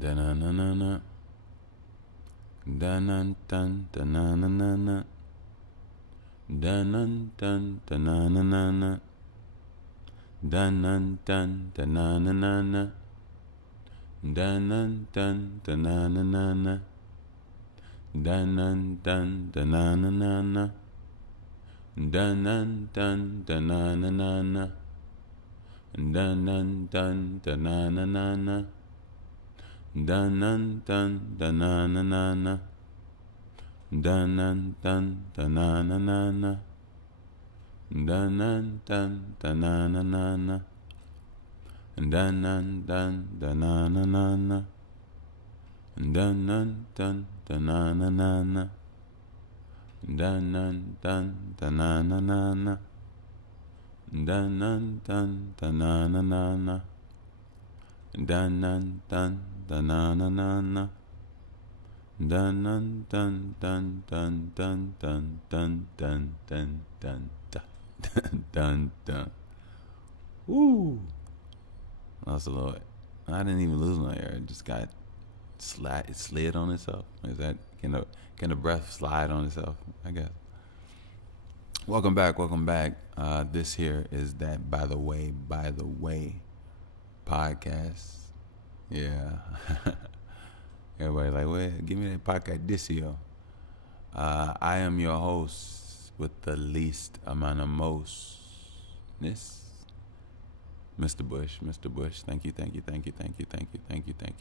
Da-na-na-na-na. Da-nan-dun, da-na-na-na-na. Da-nun-dun, da-na-na-na-na. Da-nun-dun, da-na-na-na-na. Da-nun-dun, da-na-na-na-na. Da-nun-dun, da-na-na-na-na. Da-nun-dun, da-na-na-na-na. Da-nun-dun, da-na-na-na-na. Da-nun-dun, da-na-na-na-na. Da-nun-dun, da-na-na-na-na. Da-nun-dun, da-na-na-na-na. Da-nun-dun, da-na-na-na-na. Da-nun-dun, da-na-na-na-na. Da-nun-dun, da-na-na-na-na. Da-nun-dun, da-na-na-na-na. Dun-dun-dun, da-na-na-na-na. Dun-dun-dun-dun-dun-dun-dun-dun-dun-dun-dun. Woo! That's a little. I didn't even lose my air. It just got it slid on itself. Is that can the breath slide on itself? I guess. Welcome back. This here is that by the way podcast. Yeah. Everybody like, well, give me that podcast this year. I am your host with the least amount of mostness. Mr. Bush. Thank you.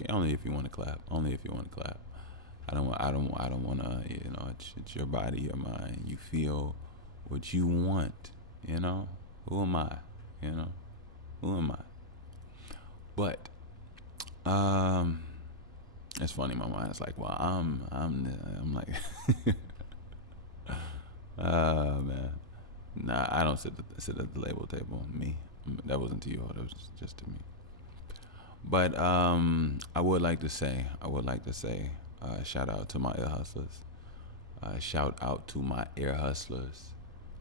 Only if you want to clap. I don't want to, it's your body, your mind. You feel what you want, Who am I? Who am I? But it's funny. My mind is like, well, I'm like, man. Nah, I don't sit at the label table. Me, that wasn't to you all. That was just to me. But I would like to say, shout out to my ear hustlers. Shout out to my ear hustlers.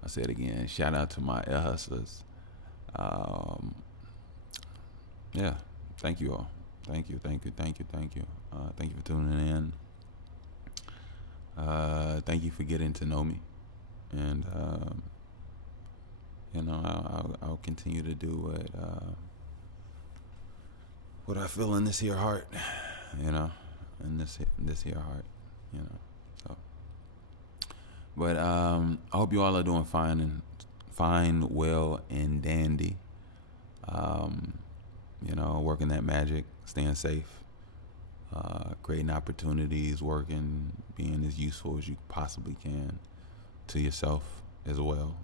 I say it again. Shout out to my ear hustlers. Yeah, thank you all. Thank you. Thank you for tuning in. Thank you for getting to know me, and I'll continue to do what I feel in this here heart, in this here heart, So, but I hope you all are doing fine, well, and dandy. Working that magic, staying safe, creating opportunities, working, being as useful as you possibly can to yourself as well.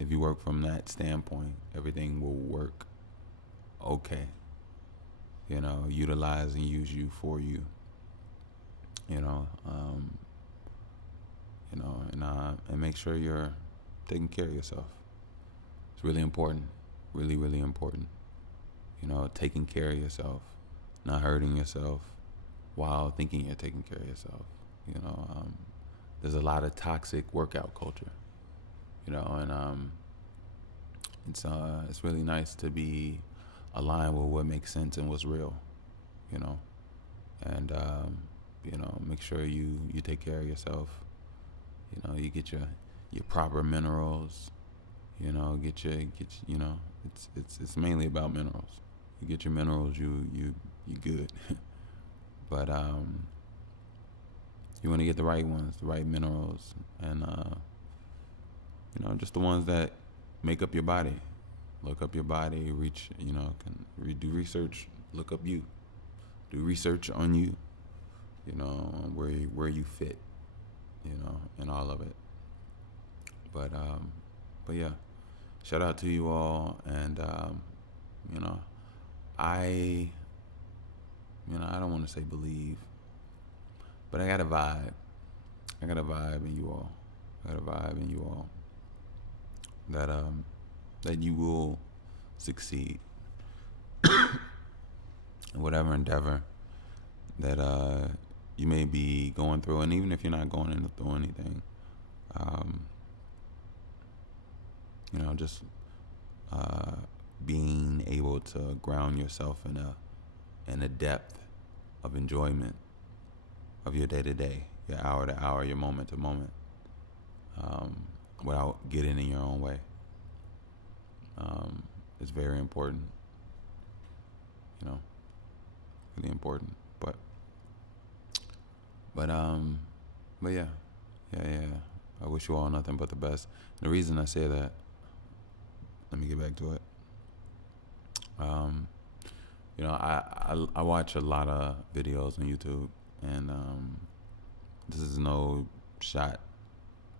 If you work from that standpoint, everything will work okay. Utilize and use you for you. And make sure you're taking care of yourself. It's really important. Really, really important. Taking care of yourself, not hurting yourself while thinking you're taking care of yourself. There's a lot of toxic workout culture, and it's really nice to be aligned with what makes sense and what's real, and make sure you take care of yourself. You get your proper minerals. It's mainly about minerals. You get your minerals, you good. But you want to get the right ones, the right minerals, and just the ones that make up your body. Look up your body, do research, look up you. Do research on you, where you fit, and all of it. But yeah, shout out to you all, and I don't want to say believe, but I got a vibe. I got a vibe in you all. That you will succeed in whatever endeavor that you may be going through, and even if you're not going through anything, just being able to ground yourself in a depth of enjoyment of your day to day, your hour to hour, your moment to moment, without getting in your own way. It's very important, you know, really important. But but yeah, yeah. I wish you all nothing but the best. And the reason I say that, let me get back to it. You know, I watch a lot of videos on YouTube, and this is no shot.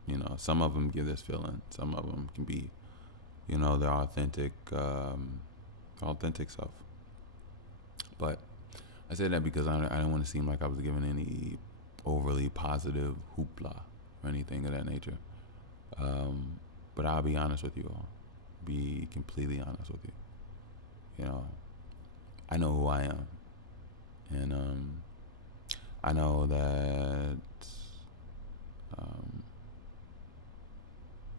You know, some of them give this feeling. Some of them can be, you know, their authentic self. But I say that because I didn't want to seem like I was giving any overly positive hoopla or anything of that nature. But I'll be honest with you all. Be completely honest with you. You know, I know who I am. And I know that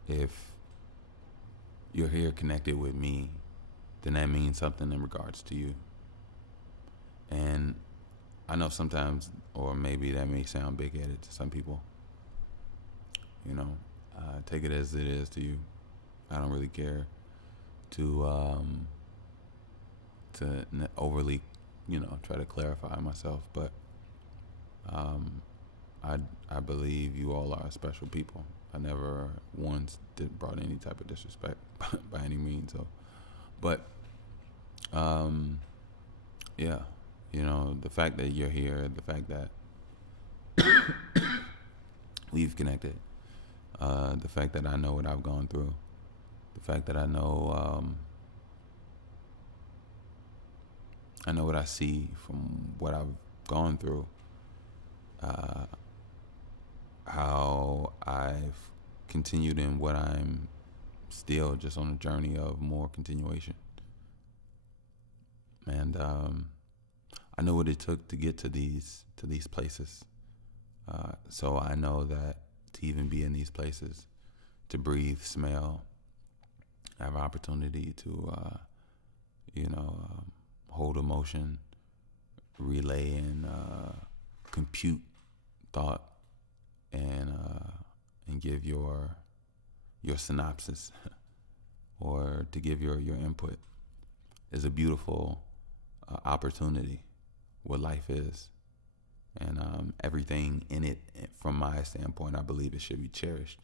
if you're here connected with me, then that means something in regards to you. And I know sometimes, or maybe that may sound big-headed to some people, you know, take it as it is to you. I don't really care to overly, you know, try to clarify myself, but I believe you all are special people. I never once brought any type of disrespect by any means. So, but yeah, you know, the fact that you're here, the fact that we've connected, the fact that I know what I've gone through, the fact that I know what I see from what I've gone through, how I've continued in what I'm still just on a journey of more continuation. And I know what it took to get to these places. So I know that to even be in these places, to breathe, smell, have opportunity to, hold emotion, relay and compute thought, and give your synopsis or to give your input is a beautiful opportunity. What life is, and everything in it, from my standpoint, I believe it should be cherished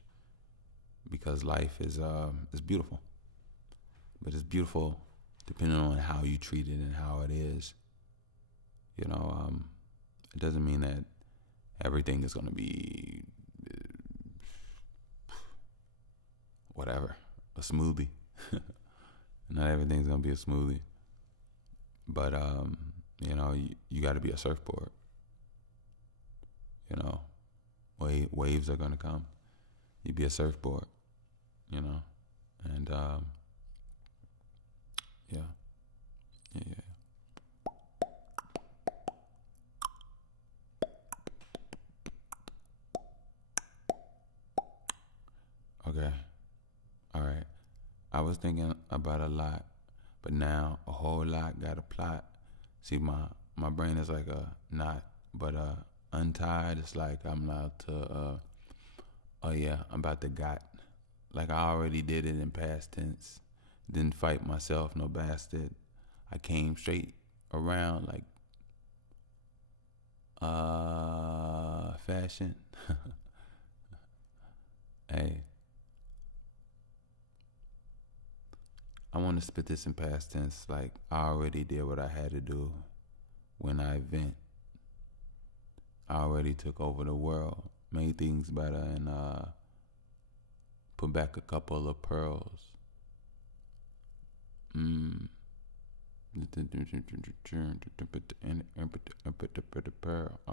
because life is beautiful, but it's beautiful depending on how you treat it and how it is. You know, it doesn't mean that everything is going to be whatever, a smoothie. Not everything's going to be a smoothie. But, you know, you got to be a surfboard. You know, waves are going to come. You be a surfboard, you know, and, yeah. Okay. All right. I was thinking about a lot, but now a whole lot got a plot. See, my brain is like a knot, but untied, it's like I'm allowed to, oh yeah, I'm about to got. Like I already did it in past tense. Didn't fight myself, no bastard. I came straight around like fashion. Hey, I want to spit this in past tense. Like I already did what I had to do when I vent. I already took over the world, made things better, and put back a couple of pearls.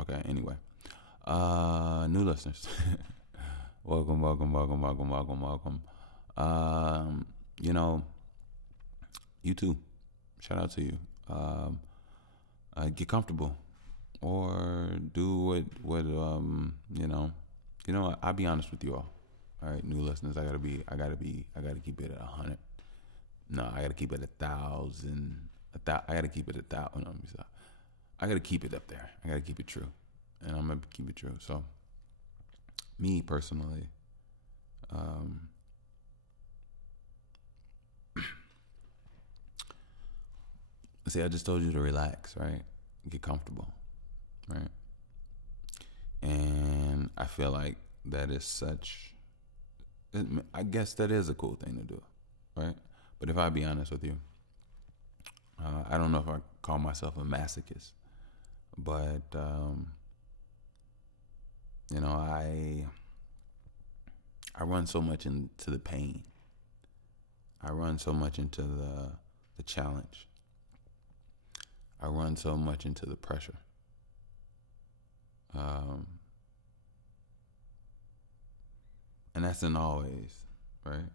Okay, anyway. New listeners. Welcome. You know, you too. Shout out to you. Get comfortable. Or do what you know. You know what? I'll be honest with you all. All right, new listeners, I gotta keep it at 100. No, I gotta keep it 1,000. I gotta keep it 1,000. No, I gotta keep it up there. I gotta keep it true, and I'm gonna keep it true. So, me personally, um, see, I just told you to relax, right? Get comfortable, right? And I feel like that is such. I guess that is a cool thing to do, right? But if I be honest with you, I don't know if I call myself a masochist, but you know, I run so much into the pain. I run so much into the challenge. I run so much into the pressure. Um, and that's in always, right?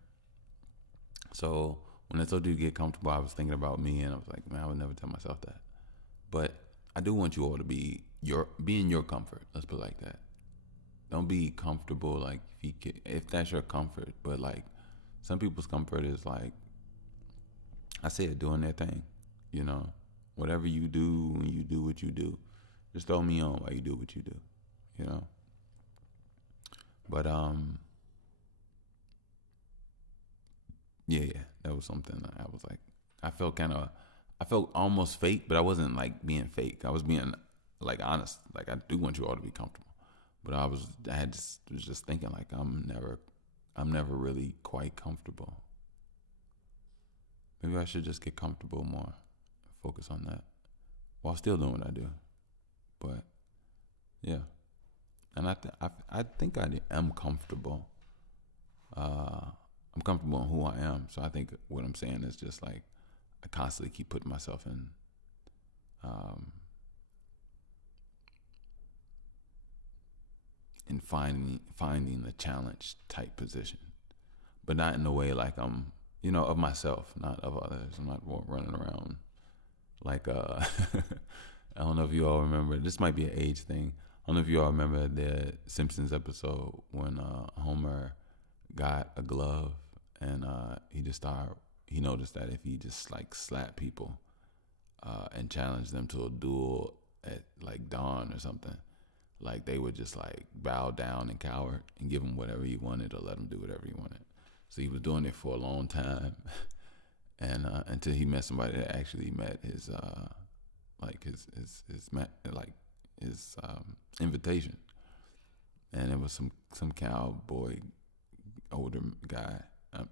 So when I told you to get comfortable, I was thinking about me, and I was like, man, I would never tell myself that. But I do want you all to be in your comfort. Let's put it like that. Don't be comfortable like if that's your comfort. But like some people's comfort is like I said, doing their thing. You know, whatever you do when you do what you do, just throw me on while you do what you do. You know, but yeah, that was something that I was like, I felt almost fake, but I wasn't like being fake. I was being like honest. Like I do want you all to be comfortable, but was just thinking like I'm never really quite comfortable. Maybe I should just get comfortable more, focus on that, while still doing what I do. But yeah, and I think I am comfortable. I'm comfortable in who I am. So I think what I'm saying is just like I constantly keep putting myself um, in finding the challenge type position, but not in a way like I'm, of myself, not of others. I'm not running around like I don't know if you all remember. This might be an age thing. I don't know if you all remember the Simpsons episode when Homer got a glove and he noticed that if he just like slapped people and challenged them to a duel at like dawn or something, like they would just like bow down and cower and give him whatever he wanted or let him do whatever he wanted. So he was doing it for a long time, and until he met somebody that actually met his like his invitation, and it was some cowboy older guy. I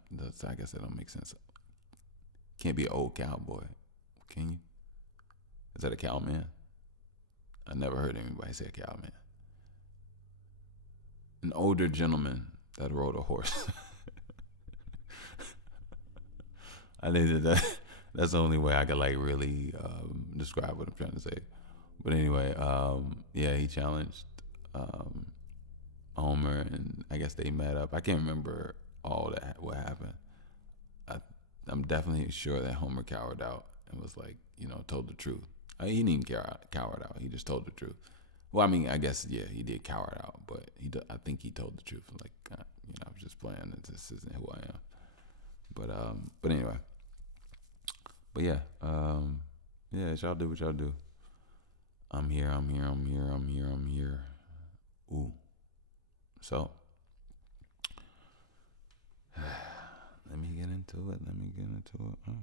guess that don't make sense. Can't be an old cowboy, can you? Is that a cowman? I never heard anybody say a cowman. An older gentleman that rode a horse. I think that's the only way I could like really describe what I'm trying to say. But anyway, yeah, he challenged um, Homer, and I guess they met up. I can't remember all that what happened. I, I'm definitely sure that Homer cowered out and was like, told the truth. He didn't even cowered out. He just told the truth. Well, I mean, I guess yeah, he did cower out, but I think he told the truth. Like, I was just playing. This isn't who I am. But anyway, but yeah, yeah, y'all do what y'all do. I'm here. I'm here. I'm here. I'm here. I'm here. Ooh. So, let me get into it. Let me get into it. Oh.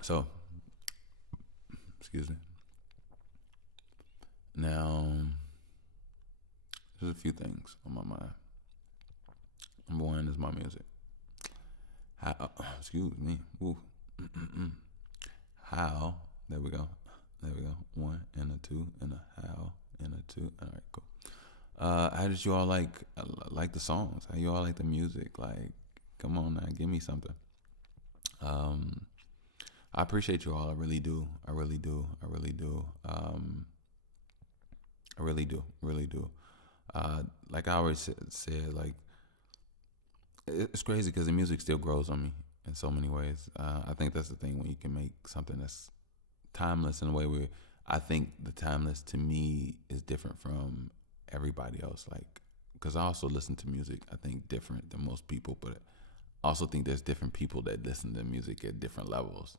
So, excuse me. Now, there's a few things on my mind. Number one is my music. Excuse me. Ooh. How? There we go. There we go. One and a two and a how and a two. All right, cool. How did you all like the songs? How you all like the music? Like, come on now, give me something. Um, I appreciate you all. I really do. I really do. I really do. I really do. Really do. Like I always said, like it's crazy because the music still grows on me in so many ways. I think that's the thing when you can make something that's timeless in a way where I think the timeless to me is different from everybody else. Like because I also listen to music, I think, different than most people, but I also think there's different people that listen to music at different levels.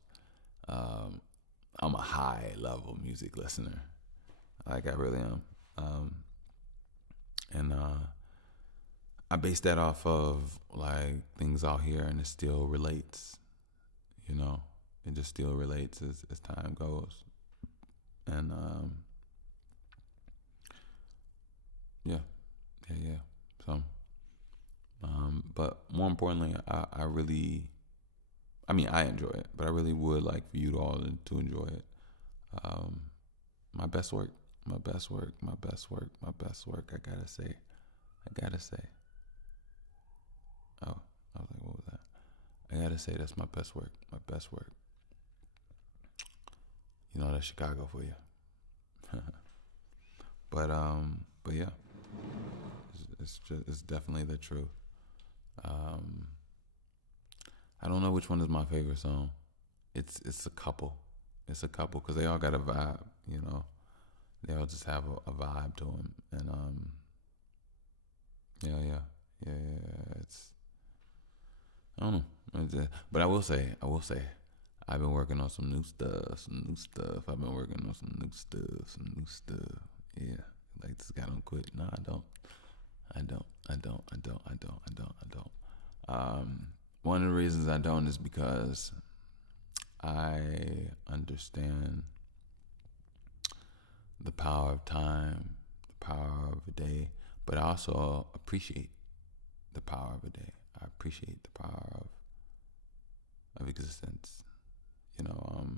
Um, I'm a high level music listener, like I really am. Um, and I base that off of like things out here, and it still relates. You know, it just still relates as time goes. And yeah, yeah. So, but more importantly, I really, I mean, I enjoy it, but I really would like for you to all to enjoy it. Um, my best work, my best work, my best work, my best work. I gotta say, I gotta say. Oh, I was like, what was that? I gotta say that's my best work, my best work. You know, that's Chicago for you. But yeah, it's definitely the truth. Um, I don't know which one is my favorite song. It's a couple. It's a couple because they all got a vibe. You know, they all just have a vibe to them, and yeah. It's I don't know, but I will say, I've been working on some new stuff, some new stuff. I've been working on some new stuff, some new stuff. Yeah, like this guy don't quit. No, I don't. I don't. I don't. I don't. I don't. I don't. I don't. One of the reasons I don't is because I understand the power of time, the power of a day, but I also appreciate the power of a day. I appreciate the power of existence. You know,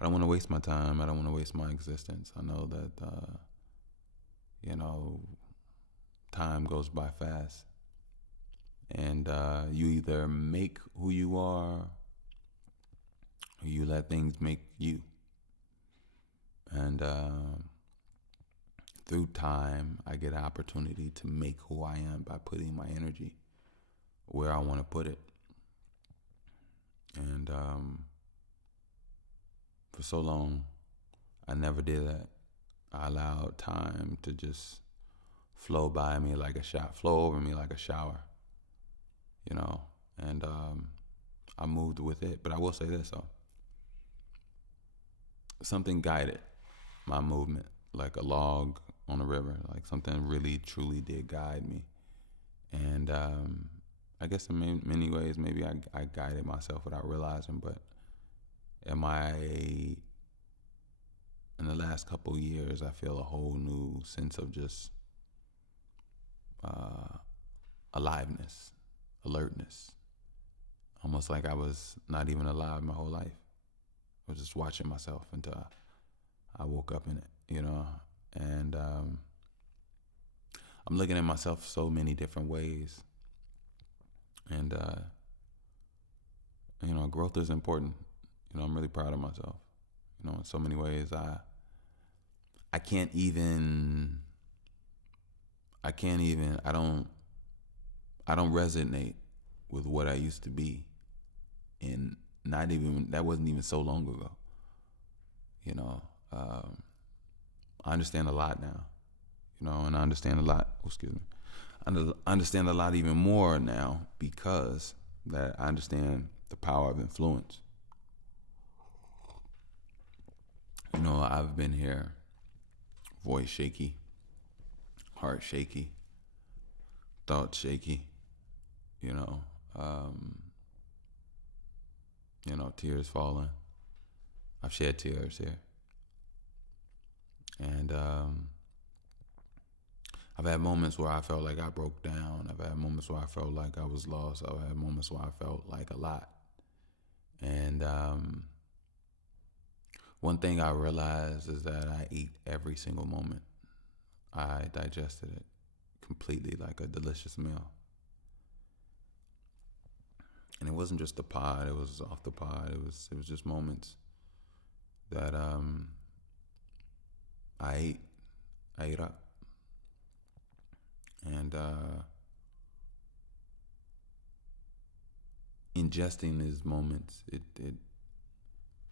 I don't want to waste my time. I don't want to waste my existence. I know that, you know, time goes by fast. And you either make who you are or you let things make you. And through time, I get an opportunity to make who I am by putting my energy where I want to put it. And for so long, I never did that. I allowed time to just flow by me like a shower, flow over me like a shower, you know. And I moved with it. But I will say this though, something guided my movement, like a log on a river. Like something really, truly did guide me. And I guess in many ways, maybe I guided myself without realizing. But am I in the last couple of years, I feel a whole new sense of just aliveness, alertness, almost like I was not even alive my whole life. I was just watching myself until I woke up in it, you know. And I'm looking at myself so many different ways. And, you know, growth is important. You know, I'm really proud of myself. You know, in so many ways, I can't even, I don't resonate with what I used to be. And not even, that wasn't even so long ago. You know, I understand a lot now, you know, and I understand a lot, I understand a lot even more now because that I understand the power of influence. You know, I've been here, voice shaky, heart shaky, thought shaky, you know, um, tears falling. I've shed tears here. And I've had moments where I felt like I broke down. I've had moments where I felt like I was lost. I've had moments where I felt like a lot. And one thing I realized is that I ate every single moment. I digested it completely like a delicious meal. And it wasn't just the pod, it was off the pod. It was just moments that I ate. I ate up. And ingesting these moments, it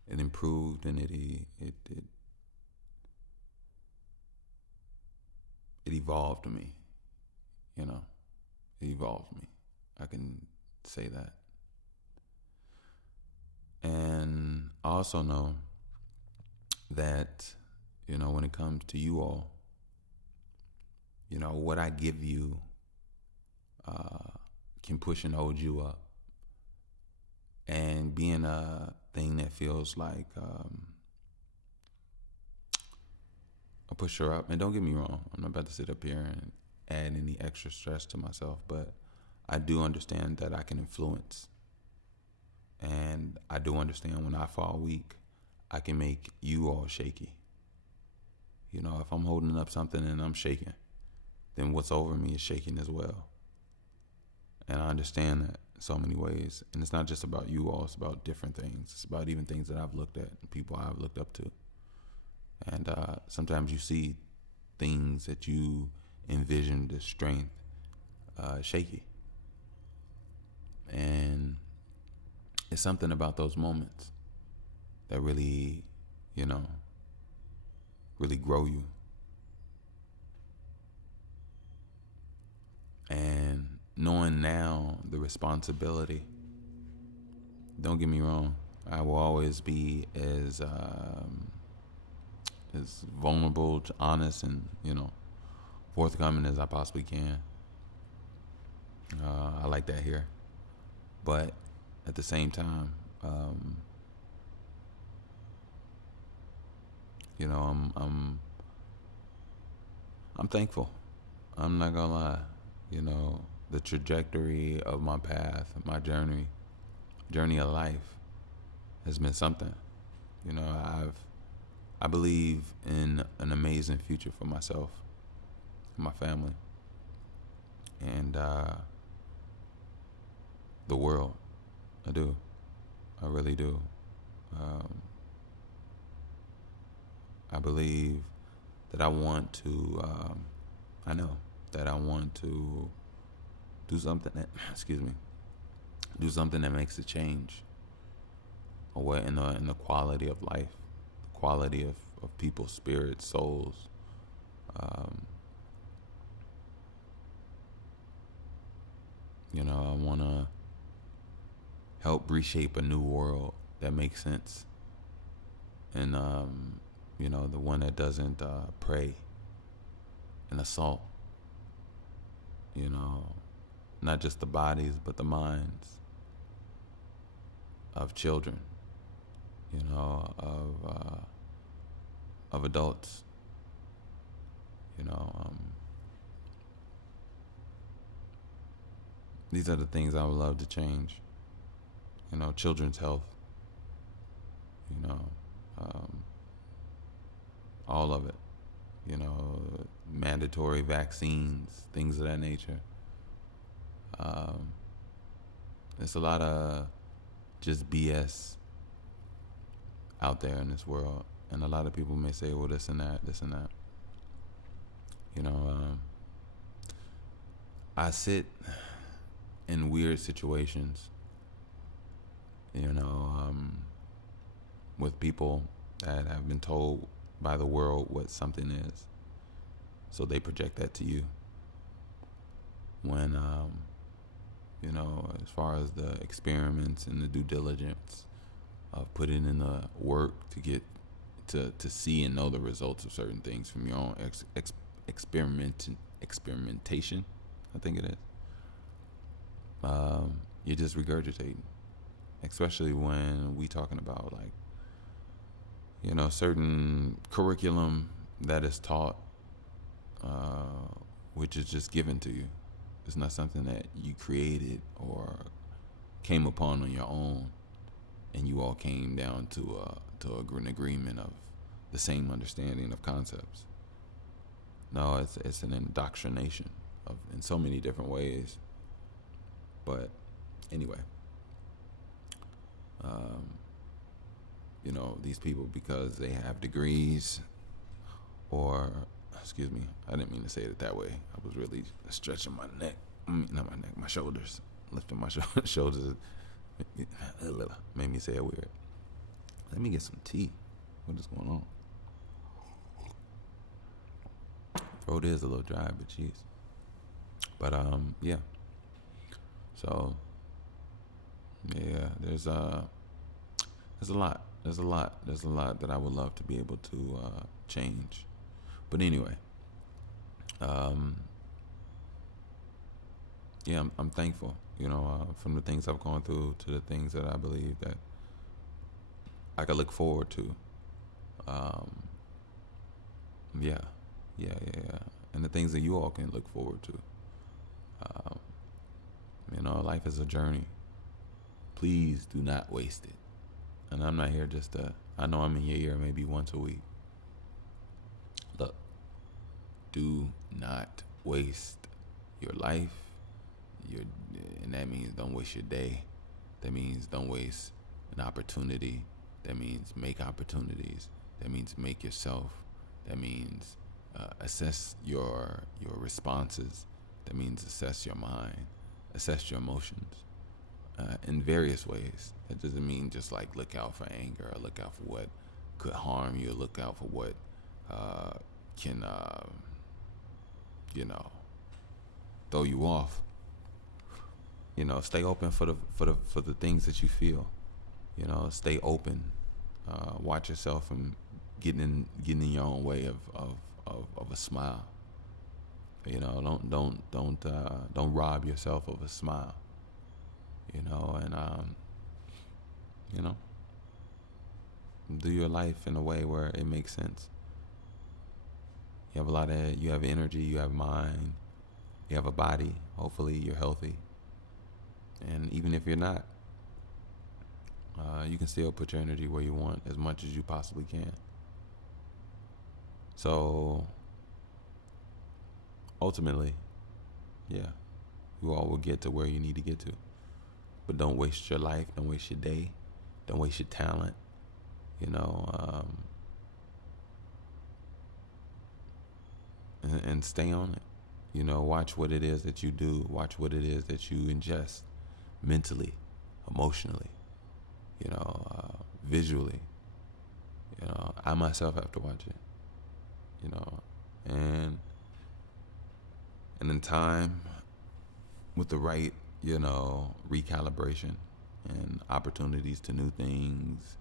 improved and it evolved me. you know, it evolved me. I can say that. And I also know that, when it comes to you all, what I give you can push and hold you up. And being a thing that feels like a pusher up, and don't get me wrong, I'm not about to sit up here and add any extra stress to myself, but I do understand that I can influence. And I do understand when I fall weak, I can make you all shaky. If I'm holding up something and I'm shaking, then what's over me is shaking as well. And I understand that in so many ways. And it's not just about you all, it's about different things. It's about even things that I've looked at and people I've looked up to. And sometimes you see things that you envisioned as strength shaky. And it's something about those moments that really, really grow you. And knowing now the responsibility, don't get me wrong, I will always be as vulnerable, honest, and forthcoming as I possibly can. I like that here, but at the same time, I'm thankful. I'm not gonna lie. The trajectory of my path, my journey of life, has been something. I believe in an amazing future for myself, and my family, and the world. I do. I really do. I believe that I want to. I know that I want to do something that. Do something that makes a change. Or in the quality of life, the quality of people's spirits, souls. I want to help reshape a new world that makes sense. And, the one that doesn't prey and assault, not just the bodies, but the minds of children, of adults, these are the things I would love to change. Children's health, all of it, mandatory vaccines, things of that nature. There's a lot of just BS out there in this world, and a lot of people may say, well, this and that. I sit in weird situations, with people that have been told by the world what something is, so they project that to you. When as far as the experiments and the due diligence of putting in the work to get to see and know the results of certain things from your own experimentation, I think it is. You're just regurgitating, especially when we talking about certain curriculum that is taught, which is just given to you. It's not something that you created or came upon on your own, and you all came down to an agreement of the same understanding of concepts. No, it's an indoctrination in so many different ways. But anyway, these people, because they have degrees, or I didn't mean to say it that way. I was really stretching my neck, not my neck, my shoulders, lifting my shoulders. Made me say it weird. Let me get some tea. What is going on? Throat is a little dry, but jeez. But yeah. So yeah, there's a lot. There's a lot that I would love to be able to change. But anyway, um, yeah, I'm thankful. From the things I've gone through to the things that I believe that I could look forward to. Um, yeah, yeah. And the things that you all can look forward to. Um, life is a journey. Please do not waste it. And I'm not here just to, I know I'm in your ear maybe once a week. Look, do not waste your life. Your, and that means don't waste your day. That means don't waste an opportunity. That means make opportunities. That means make yourself. That means assess your responses. That means assess your mind, assess your emotions in various ways. That doesn't mean just like look out for anger or look out for what could harm you, or look out for what can throw you off. Stay open for the things that you feel. Stay open. Watch yourself from getting in your own way of a smile. Don't rob yourself of a smile. And do your life in a way where it makes sense. You have energy, you have mind, you have a body. Hopefully you're healthy. And even if you're not, you can still put your energy where you want as much as you possibly can. So ultimately, yeah, you all will get to where you need to get to. But don't waste your life, don't waste your day, don't waste your talent. And stay on it. Watch what it is that you do. Watch what it is that you ingest mentally, emotionally, visually. I myself have to watch it. And in time, with the right, recalibration and opportunities to new things,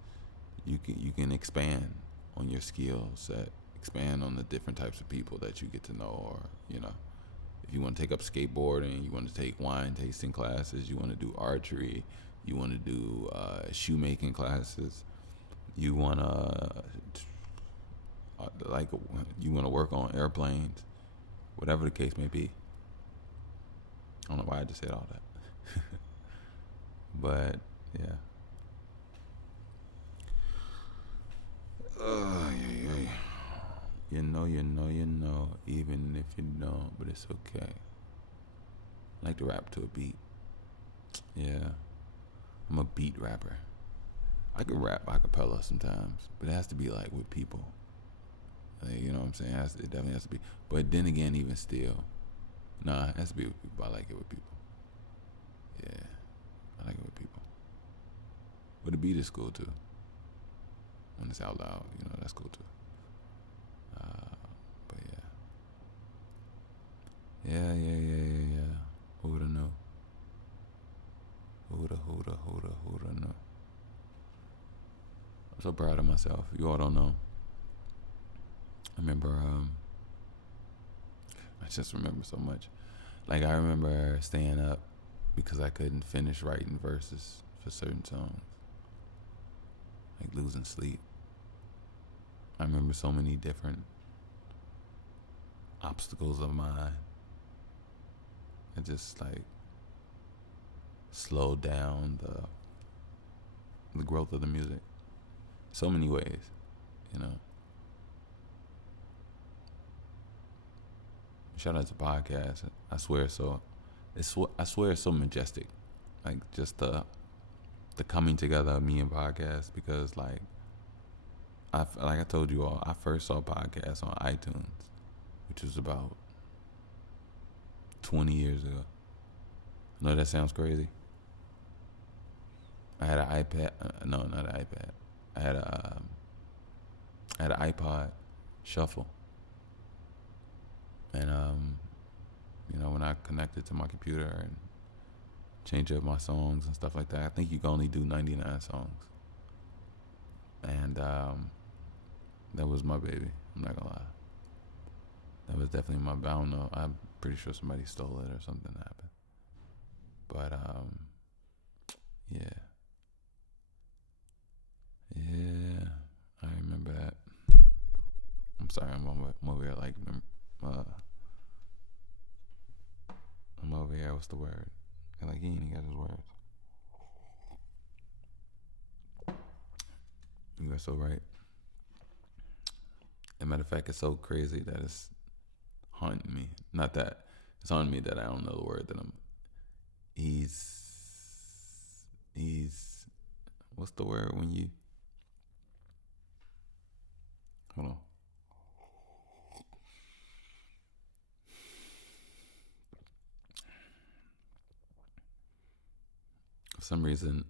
you can expand on your skill set, expand on the different types of people that you get to know, or if you want to take up skateboarding, you want to take wine tasting classes, you want to do archery, you want to do shoemaking classes, you want to you want to work on airplanes, whatever the case may be. I don't know why I just said all that. But yeah. Yeah. You know, even if you don't, but it's okay. I like to rap to a beat. Yeah. I'm a beat rapper. I can rap a cappella sometimes, but it has to be like with people. You know what I'm saying? It definitely has to be. But then again, even still, nah, it has to be with people. I like it with people. Yeah, I like it with people. But the beat is cool too. When it's out loud, that's cool too. But yeah. Yeah. Who'da know? Who'da know? I'm so proud of myself. You all don't know. I remember, I just remember so much. Like, I remember staying up because I couldn't finish writing verses for certain songs. Like losing sleep. I remember so many different obstacles of mine. It just like slowed down the growth of the music. So many ways, Shout out to podcasts. I swear it's so majestic. Like just the coming together of me and podcasts, because like I told you all, I first saw podcasts on iTunes, which was about 20 years ago. I know that sounds crazy. I had an iPad. No, not an iPad. I had an iPod Shuffle, and You know, when I connect it to my computer and change up my songs and stuff like that, I think you can only do 99 songs. And that was my baby. I'm not gonna lie. That was definitely my. I don't know. I'm pretty sure somebody stole it or something happened. But yeah, yeah, I remember that. I'm sorry, I'm over here like, I'm over here. What's the word? Like he ain't got his words. You are so right. As a matter of fact, it's so crazy that it's haunting me. Not that it's haunting me that I don't know the word that I'm. He's. What's the word when you? Hold on. For some reason,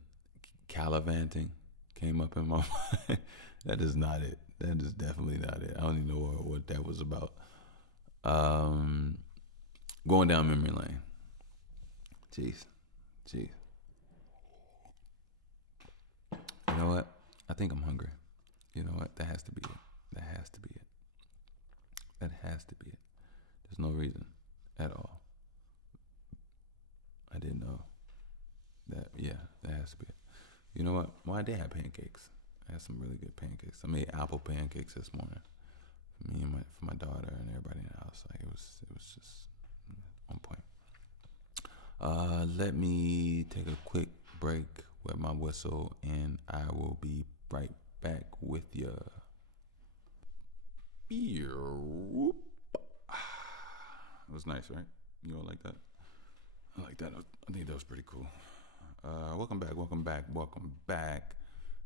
calivanting came up in my mind. That is not it. That is definitely not it. I don't even know what that was about. Um, Going down memory lane. Jeez. You know what? I think I'm hungry. You know what? That has to be it. That has to be it. That has to be it. There's no reason at all. I didn't know that. Yeah, that has to be it. You know what? Well, I did have pancakes. I had some really good pancakes. I made apple pancakes this morning for me and for my daughter and everybody in the house. Like it was just on point. Let me take a quick break with my whistle, and I will be right back with you. It was nice, right? You all like that? I like that. I think that was pretty cool. Welcome back.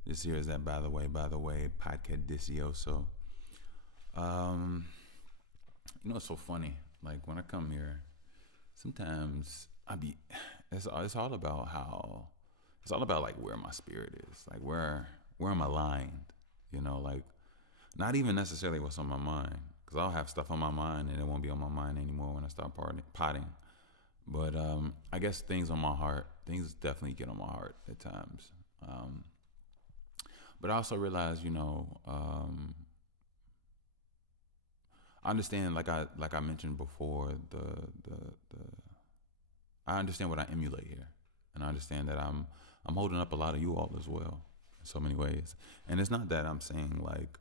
This here is that by the way, podcast Dicioso. You know, it's so funny. Like when I come here, sometimes it's all about like where my spirit is, like where am I aligned, you know, like not even necessarily what's on my mind, because I'll have stuff on my mind and it won't be on my mind anymore when I start potting. But I guess things definitely get on my heart at times. But I also realize, you know, I understand, like I mentioned before, the I understand what I emulate here, and I understand that I'm holding up a lot of you all as well in so many ways. And it's not that I'm saying like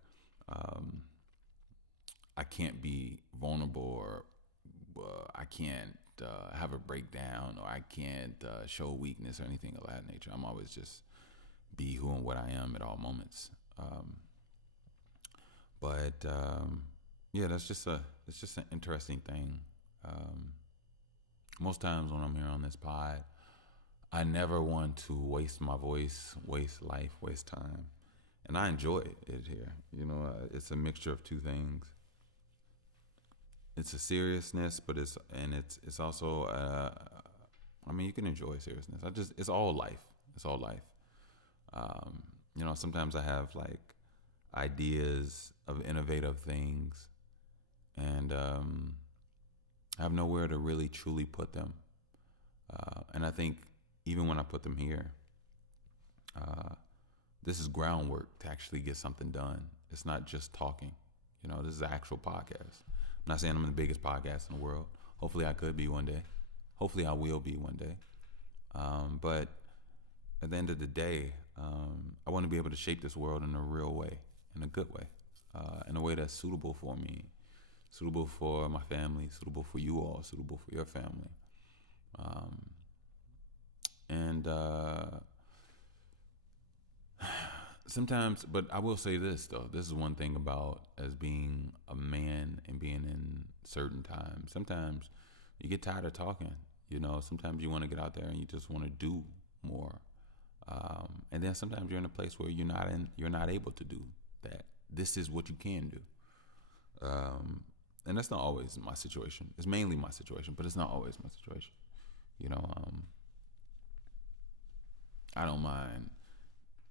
I can't be vulnerable, or I can't have a breakdown, or I can't show weakness or anything of that nature. I'm always just be who and what I am at all moments. But yeah, it's just an interesting thing. Most times when I'm here on this pod, I never want to waste my voice, waste life, waste time, and I enjoy it here. You know, it's a mixture of two things. It's a seriousness, but it's also. I mean, you can enjoy seriousness. It's all life. It's all life. You know, sometimes I have like ideas of innovative things, and I have nowhere to really truly put them. And I think even when I put them here, this is groundwork to actually get something done. It's not just talking. You know, this is an actual podcast. I'm not saying I'm the biggest podcast in the world. Hopefully I could be one day. Hopefully I will be one day. But at the end of the day, I want to be able to shape this world in a real way, in a good way, in a way that's suitable for me, suitable for my family, suitable for you all, suitable for your family. And sometimes, but I will say this though, this is one thing about as being a man and being in certain times. Sometimes you get tired of talking, you know, sometimes you want to get out there and you just want to do more. And then sometimes you're in a place where you're not able to do that. This is what you can do. And that's not always my situation. It's mainly my situation, but it's not always my situation. You know, I don't mind,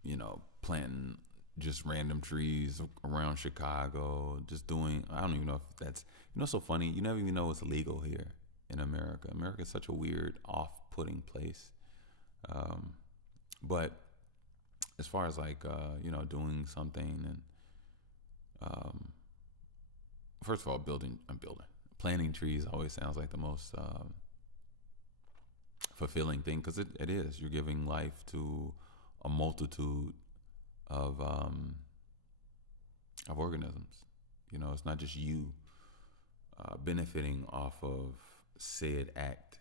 you know, planting just random trees around Chicago, just doing, I don't even know if that's, you know, so funny. You never even know it's illegal here in America. America is such a weird, off-putting place. Um, but as far as like doing something and first of all, I'm building. Planting trees always sounds like the most fulfilling thing because it is. You're giving life to a multitude of organisms. It's not just you benefiting off of said act,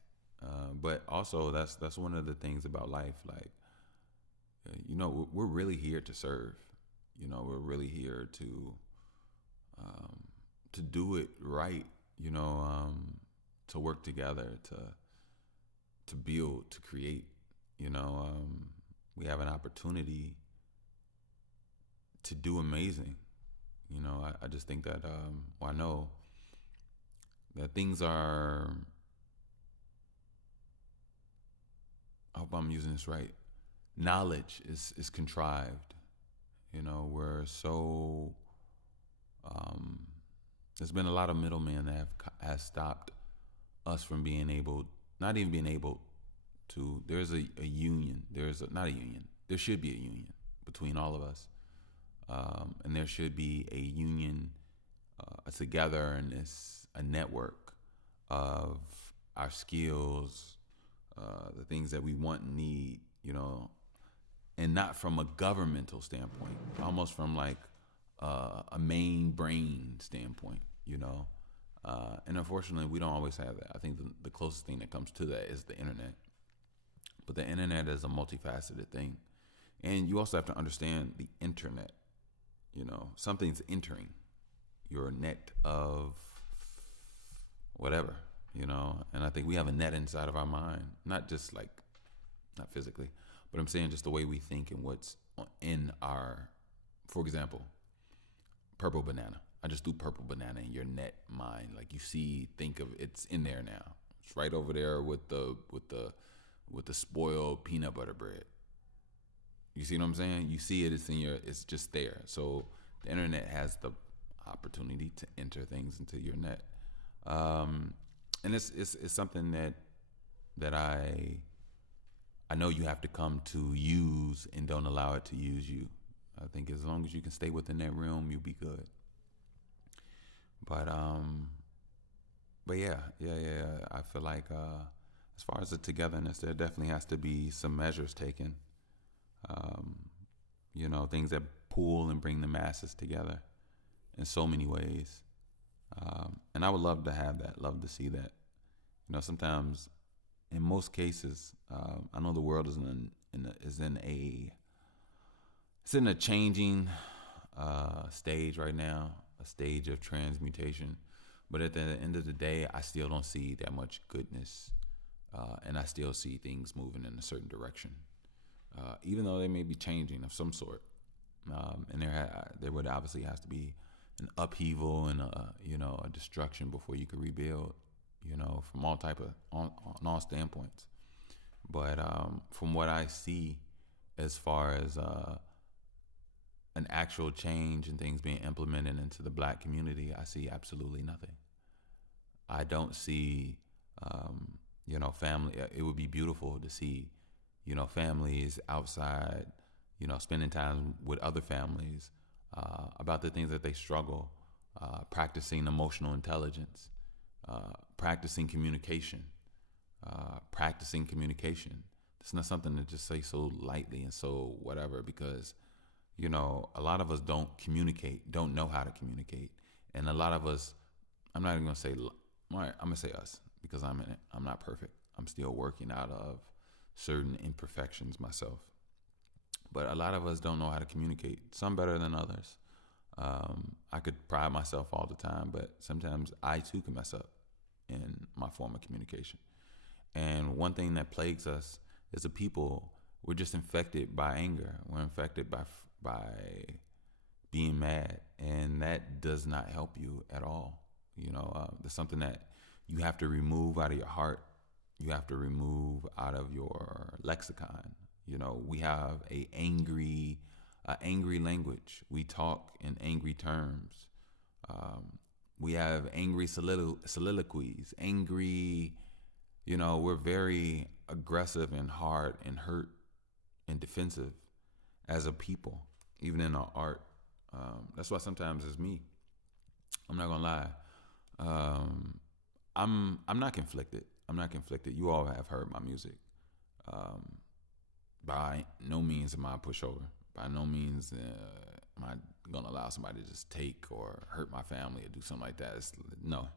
but also that's one of the things about life. Like, we're really here to serve. We're really here to do it right. To work together, to build, to create. We have an opportunity to do amazing. I just think that I know that things are. I hope I'm using this right. Knowledge is contrived. We're so. There's been a lot of middlemen that has stopped us from being able, not even being able to. There's a union. Not a union. There should be a union between all of us, and there should be a union, together, and it's a network of our skills, the things that we want and need, and not from a governmental standpoint, almost from like a main brain standpoint, and unfortunately we don't always have that. I think the closest thing that comes to that is the internet, but the internet is a multifaceted thing, and you also have to understand the internet. Something's entering your net of whatever, and I think we have a net inside of our mind, not just like, not physically, but I'm saying just the way we think and what's in our, for example, purple banana. I just threw purple banana in your net mind. Like, think of it's in there now. It's right over there with the spoiled peanut butter bread. You see what I'm saying? You see it, it's just there. So the internet has the opportunity to enter things into your net. And it's something that I know you have to come to use, and don't allow it to use you. I think as long as you can stay within that realm, you'll be good. But yeah. I feel like as far as the togetherness, there definitely has to be some measures taken. Things that pull and bring the masses together in so many ways. And I would love to have that, love to see that. Sometimes, in most cases, I know the world is in a changing stage right now, a stage of transmutation. But at the end of the day, I still don't see that much goodness, and I still see things moving in a certain direction, even though they may be changing of some sort. And there would obviously has to be an upheaval and a destruction before you could rebuild, from all type of on all standpoints. But from what I see, as far as an actual change and things being implemented into the Black community, I see absolutely nothing. I don't see, family. It would be beautiful to see, families outside, spending time with other families, about the things that they struggle, practicing emotional intelligence, practicing communication. It's not something to just say so lightly and so whatever, because a lot of us don't know how to communicate, and a lot of us, I'm not even gonna say, I'm gonna say us, because I'm in it. I'm not perfect. I'm still working out of certain imperfections myself. But a lot of us don't know how to communicate. Some better than others. I could pride myself all the time, but sometimes I too can mess up in my form of communication. And one thing that plagues us as a people, we're just infected by anger. We're infected by being mad, and that does not help you at all. There's something that you have to remove out of your heart. You have to remove out of your lexicon. We have a angry language. We talk in angry terms. We have angry soliloquies, angry, we're very aggressive and hard and hurt and defensive as a people, even in our art. That's why sometimes it's me. I'm not gonna lie. Um, I'm not conflicted. I'm not conflicted. You all have heard my music. Um, by no means am I a pushover. By no means am I gonna allow somebody to just take or hurt my family or do something like that. No.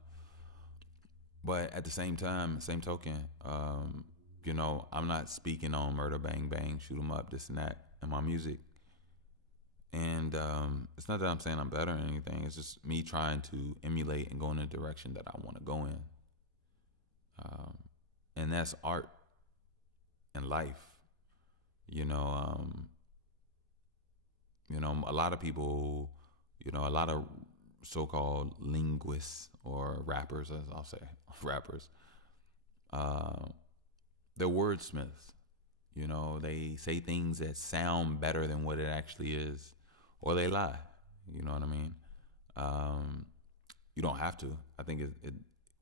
But at the same time, same token, I'm not speaking on murder, bang, bang, shoot 'em up, this and that in my music. And it's not that I'm saying I'm better or anything. It's just me trying to emulate and go in the direction that I want to go in. And that's art and life. A lot of people, a lot of so-called linguists or rappers, as I'll say, rappers, they're wordsmiths. They say things that sound better than what it actually is, or they lie. You know what I mean? You don't have to. I think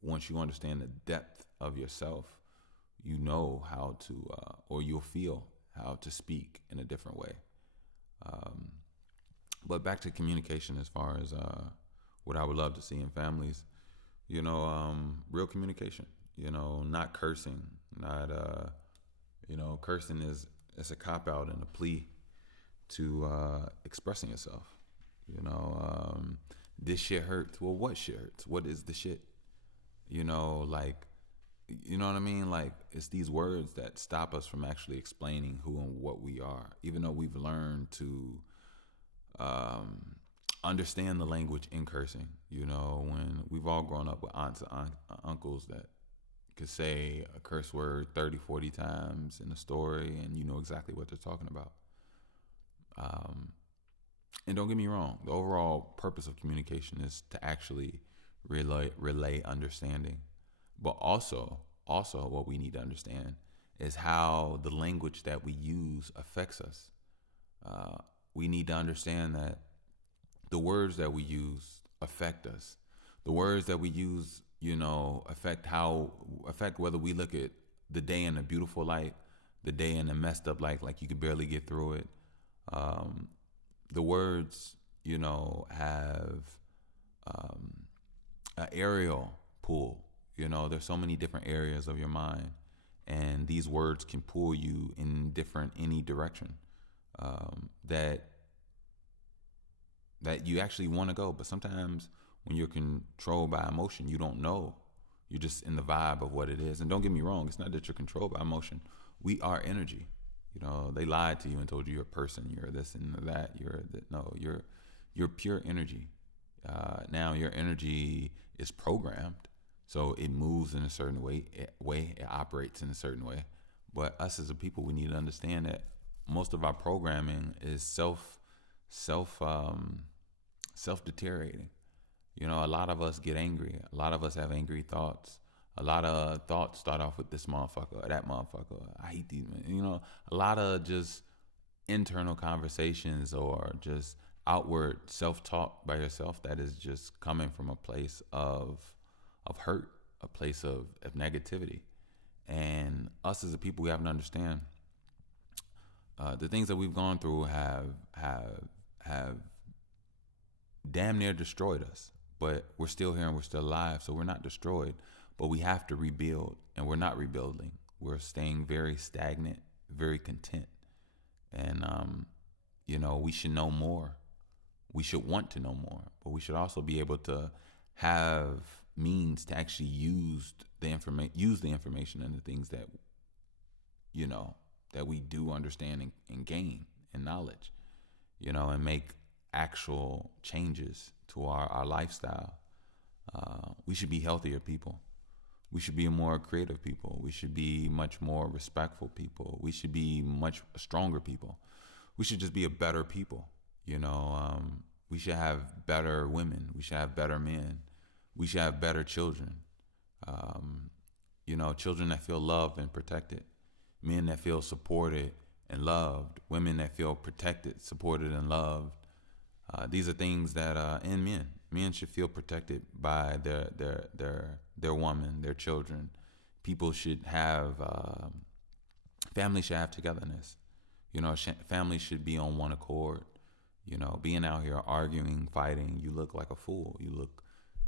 once you understand the depth of yourself, you know how to, or you'll feel how to speak in a different way. But back to communication, as far as what I would love to see in families, real communication. Not cursing, not cursing it's a cop out and a plea to expressing yourself. This shit hurts. Well, what shit hurts? What is the shit? Like, you know what I mean? Like, it's these words that stop us from actually explaining who and what we are, even though we've learned to understand the language in cursing. When we've all grown up with aunts and uncles that could say a curse word 30, 40 times in a story, and you know exactly what they're talking about. And don't get me wrong, the overall purpose of communication is to actually relay understanding. But also what we need to understand is how the language that we use affects us. We need to understand that the words that we use affect us. The words that we use, affect whether we look at the day in a beautiful light, the day in a messed up light, like you could barely get through it. The words, have an aerial pull. There's so many different areas of your mind, and these words can pull you in any direction that you actually want to go. But sometimes when you're controlled by emotion, you don't know. You're just in the vibe of what it is. And don't get me wrong, it's not that you're controlled by emotion. We are energy. They lied to you and told you you're a person, you're this and that, you're pure energy. Now your energy is programmed, so it moves in a certain way, it operates in a certain way. But us as a people, we need to understand that most of our programming is self deteriorating. A lot of us get angry. A lot of us have angry thoughts. A lot of thoughts start off with this motherfucker or that motherfucker. I hate these men. A lot of just internal conversations or just outward self-talk by yourself that is just coming from a place of hurt, a place of negativity. And us as a people, we have to understand the things that we've gone through have damn near destroyed us. But we're still here and we're still alive, so we're not destroyed. But we have to rebuild, and we're not rebuilding. We're staying very stagnant, very content. And, we should know more. We should want to know more. But we should also be able to have means to actually use the information and the things that, that we do understand and gain in knowledge, and make actual changes to our lifestyle. We should be healthier people. We should be more creative people. We should be much more respectful people. We should be much stronger people. We should just be a better people. We should have better women. We should have better men. We should have better children. Children that feel loved and protected. Men that feel supported and loved. Women that feel protected, supported, and loved. These are things that, and men Men should feel protected by their woman, their children. People should have families should have togetherness. You know, families should be on one accord. You know, being out here arguing, fighting, you look like a fool. You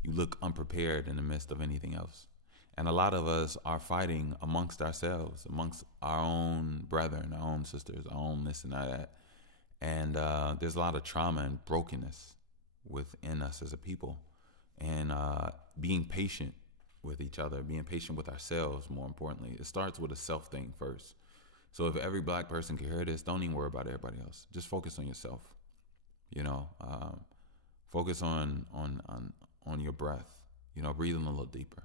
look unprepared in the midst of anything else. And a lot of us are fighting amongst ourselves, amongst our own brethren, our own sisters, our own this and that. And there's a lot of trauma and brokenness within us as a people. And being patient with each other, being patient with ourselves, more importantly. It starts with a self thing first. So if every black person can hear this, don't even worry about everybody else. Just focus on yourself. You know, focus on your breath. You know, breathing a little deeper.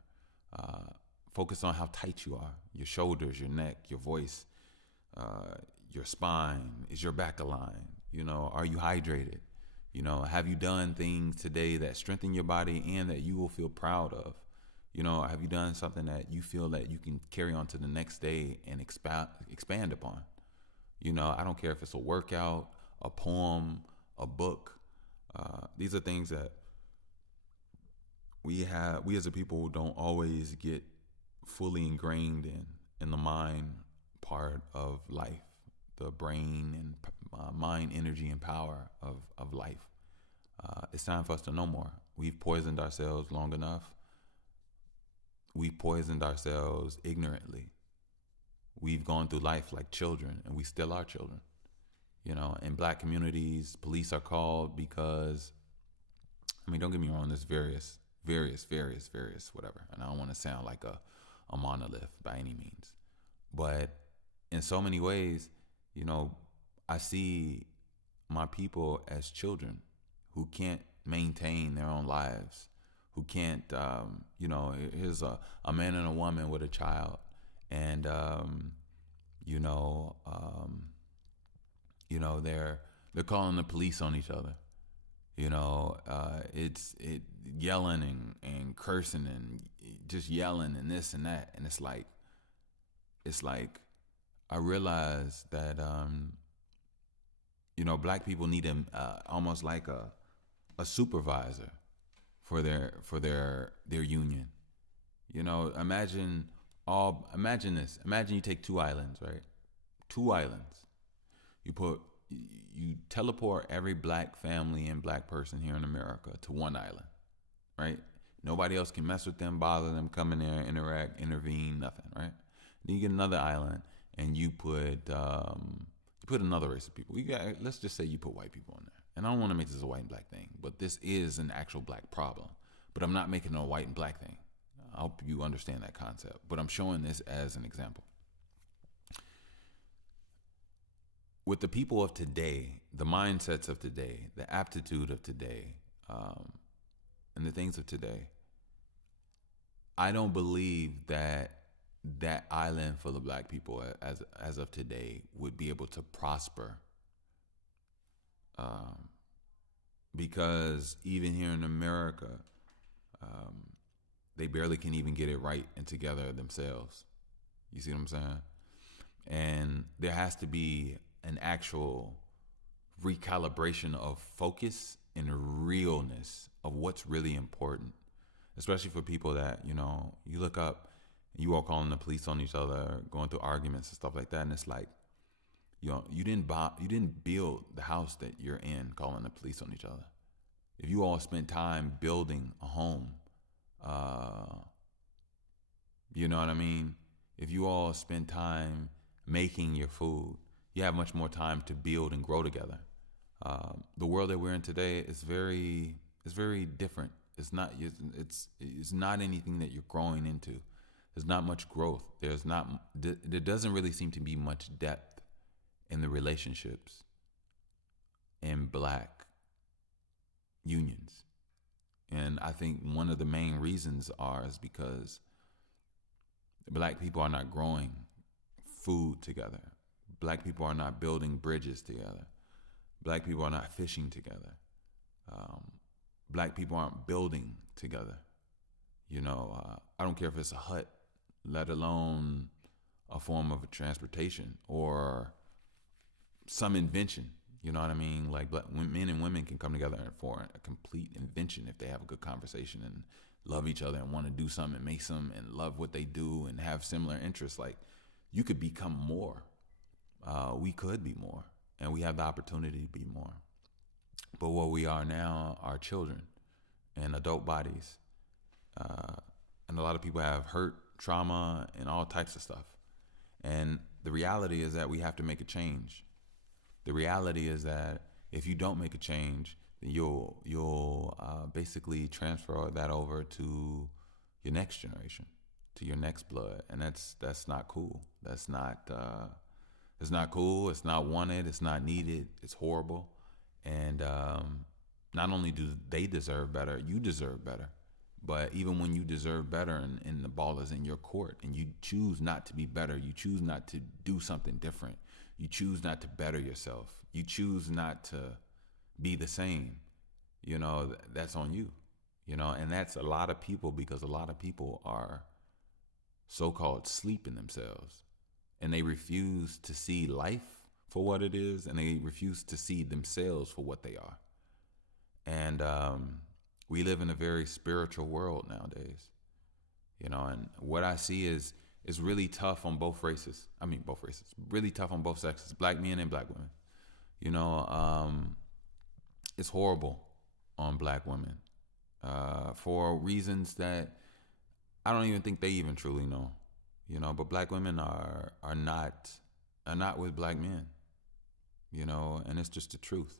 Focus on how tight you are. Your shoulders, your neck, your voice, your spine. Is your back aligned? You know, are you hydrated? You know, have you done things today that strengthen your body and that you will feel proud of? You know, have you done something that you feel that you can carry on to the next day and expand upon? You know, I don't care if it's a workout, a poem, a book. These are things that we as a people don't always get fully ingrained in the mind part of life, the brain and mind, energy, and power of life. It's time for us to know more. We've poisoned ourselves long enough. We poisoned ourselves ignorantly. We've gone through life like children, and we still are children. You know, in black communities, police are called because, I mean, don't get me wrong, there's various, whatever. And I don't want to sound like a monolith by any means. But in so many ways, you know, I see my people as children who can't maintain their own lives, who can't, you know, here's a man and a woman with a child, and, they're calling the police on each other. You know, it's yelling and cursing and just yelling and this and that, and it's like I realize that you know, black people need almost like a supervisor for their union. You know, imagine this. Imagine you take two islands, right? Two islands. You teleport every black family and black person here in America to one island, right? Nobody else can mess with them, bother them, come in there, interact, intervene, nothing, right? Then you get another island and you put another race of people. Let's just say you put white people in there. And I don't want to make this a white and black thing, but this is an actual black problem. But I'm not making it a white and black thing. I hope you understand that concept. But I'm showing this as an example. With the people of today, the mindsets of today, the aptitude of today, and the things of today, I don't believe that island for the black people as of today would be able to prosper. Because even here in America, they barely can even get it right and together themselves. You see what I'm saying? And there has to be an actual recalibration of focus and realness of what's really important, especially for people that, you know, you look up, you all calling the police on each other, going through arguments and stuff like that, and it's like, you know, you didn't build the house that you're in calling the police on each other. If you all spent time building a home, you know what I mean? If you all spend time making your food, you have much more time to build and grow together. The world that we're in today is very different. It's not anything that you're growing into. There's not much growth. There doesn't really seem to be much depth in the relationships in black unions. And I think one of the main reasons is because black people are not growing food together. Black people are not building bridges together. Black people are not fishing together. Black people aren't building together. You know, I don't care if it's a hut, let alone a form of transportation or some invention. You know what I mean? Like men and women can come together for a complete invention if they have a good conversation and love each other and want to do something and make something and love what they do and have similar interests. Like you could become more. We could be more, and we have the opportunity to be more. But what we are now are children and adult bodies, and a lot of people have hurt, trauma, and all types of stuff. And the reality is that we have to make a change. The reality is that if you don't make a change, then you'll basically transfer that over to your next generation, to your next blood, and that's not cool. That's not it's not cool. It's not wanted. It's not needed. It's horrible. And not only do they deserve better, you deserve better. But even when you deserve better and the ball is in your court and you choose not to be better, you choose not to do something different, you choose not to better yourself, you choose not to be the same, that's on you, and that's a lot of people because a lot of people are so-called sleeping themselves and they refuse to see life for what it is and they refuse to see themselves for what they are. And we live in a very spiritual world nowadays, and what I see is really tough on both races. I mean, both races, really tough on both sexes, black men and black women. It's horrible on black women for reasons that I don't even think they even truly know, but black women are not with black men, and it's just the truth.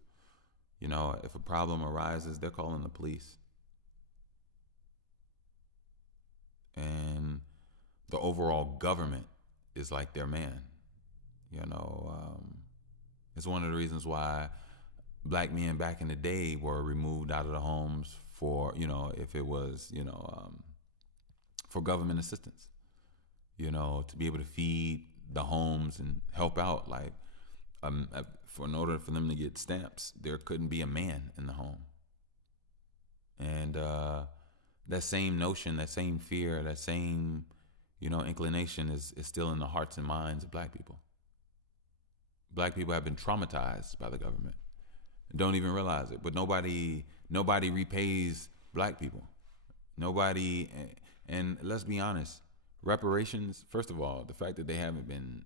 If a problem arises, they're calling the police. And the overall government is like their man. It's one of the reasons why black men back in the day were removed out of the homes for, if it was, for government assistance, to be able to feed the homes and help out. Like, in order for them to get stamps, there couldn't be a man in the home. And that same notion, that same fear, that same, inclination is still in the hearts and minds of black people. Black people have been traumatized by the government and don't even realize it. But nobody repays black people. Nobody, and let's be honest, reparations, first of all, the fact that they haven't been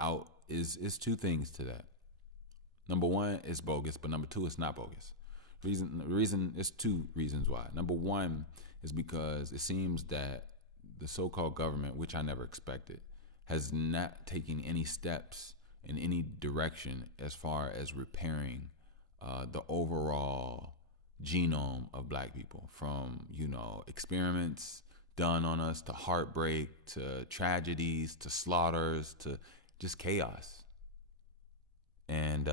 out is two things to that. Number one, it's bogus, but number two, it's not bogus. The reason is two reasons why. Number one is because it seems that the so-called government, which I never expected, has not taken any steps in any direction as far as repairing the overall genome of black people, from experiments done on us to heartbreak to tragedies to slaughters to just chaos. And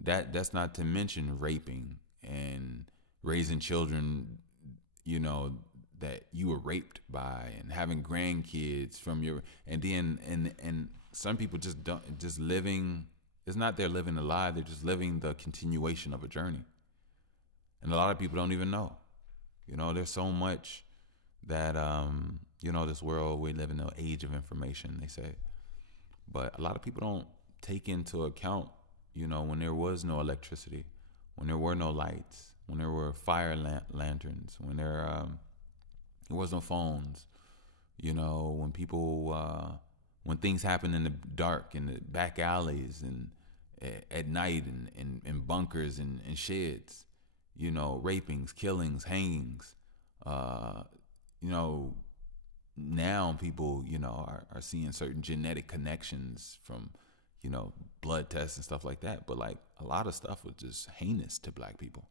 that's not to mention raping and raising children, that you were raped by, and having grandkids from your, and then and some people just living. It's not they're living a lie; they're just living the continuation of a journey. And a lot of people don't even know. There's so much that this world, we live in the age of information, they say, but a lot of people don't take into account, when there was no electricity, when there were no lights, when there were fire lanterns, when there was no phones, when people, when things happen in the dark, in the back alleys and at night and in bunkers and sheds, rapings, killings, hangings, now people, are seeing certain genetic connections from, blood tests and stuff like that. But like a lot of stuff was just heinous to black people.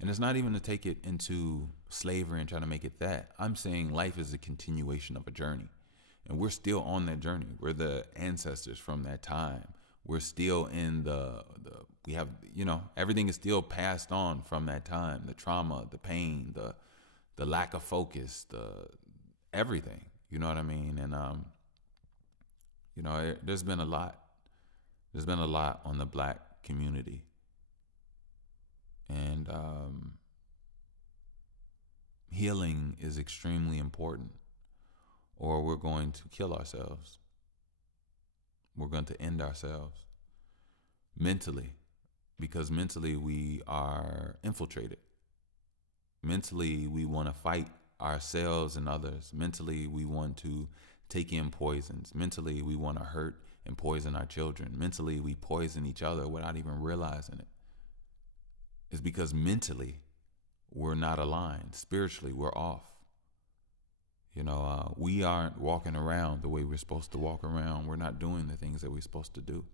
And it's not even to take it into slavery and try to make it that. I'm saying life is a continuation of a journey. And we're still on that journey. We're the ancestors from that time. We're still in we have, everything is still passed on from that time. The trauma, the pain, the lack of focus, everything. You know what I mean? And, there's been a lot. There's been a lot on the black community. And healing is extremely important, or we're going to kill ourselves. We're going to end ourselves mentally. because mentally we are infiltrated. Mentally, we want to fight ourselves and others. Mentally, we want to take in poisons. Mentally, we want to hurt and poison our children. Mentally, we poison each other without even realizing it. It's because mentally, we're not aligned. Spiritually, we're off. We aren't walking around the way we're supposed to walk around. We're not doing the things that we're supposed to do.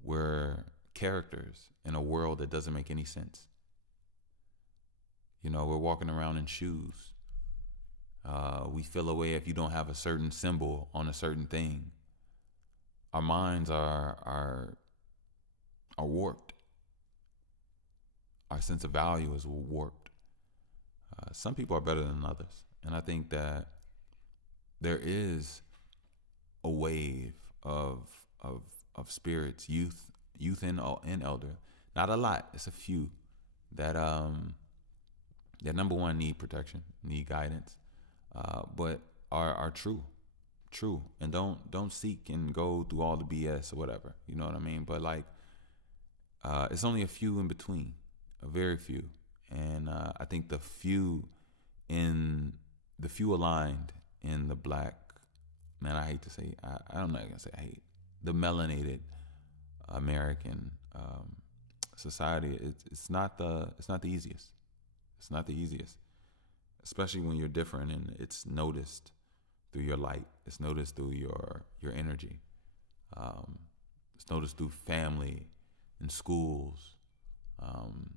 We're characters in a world that doesn't make any sense. We're walking around in shoes. We feel away if you don't have a certain symbol on a certain thing. Our minds are warped. Our sense of value is warped. Some people are better than others, and I think that there is a wave of spirits, youth and elder. Not a lot. It's a few that number one need protection, need guidance, but are true, and don't seek and go through all the BS or whatever. You know what I mean? But it's only a few in between, a very few, and I think the few aligned in the black man. I hate to say, I'm not gonna say I hate the melanated American society. It's not the easiest. It's not the easiest, especially when you're different, and it's noticed through your light. It's noticed through your energy. It's noticed through family and schools. And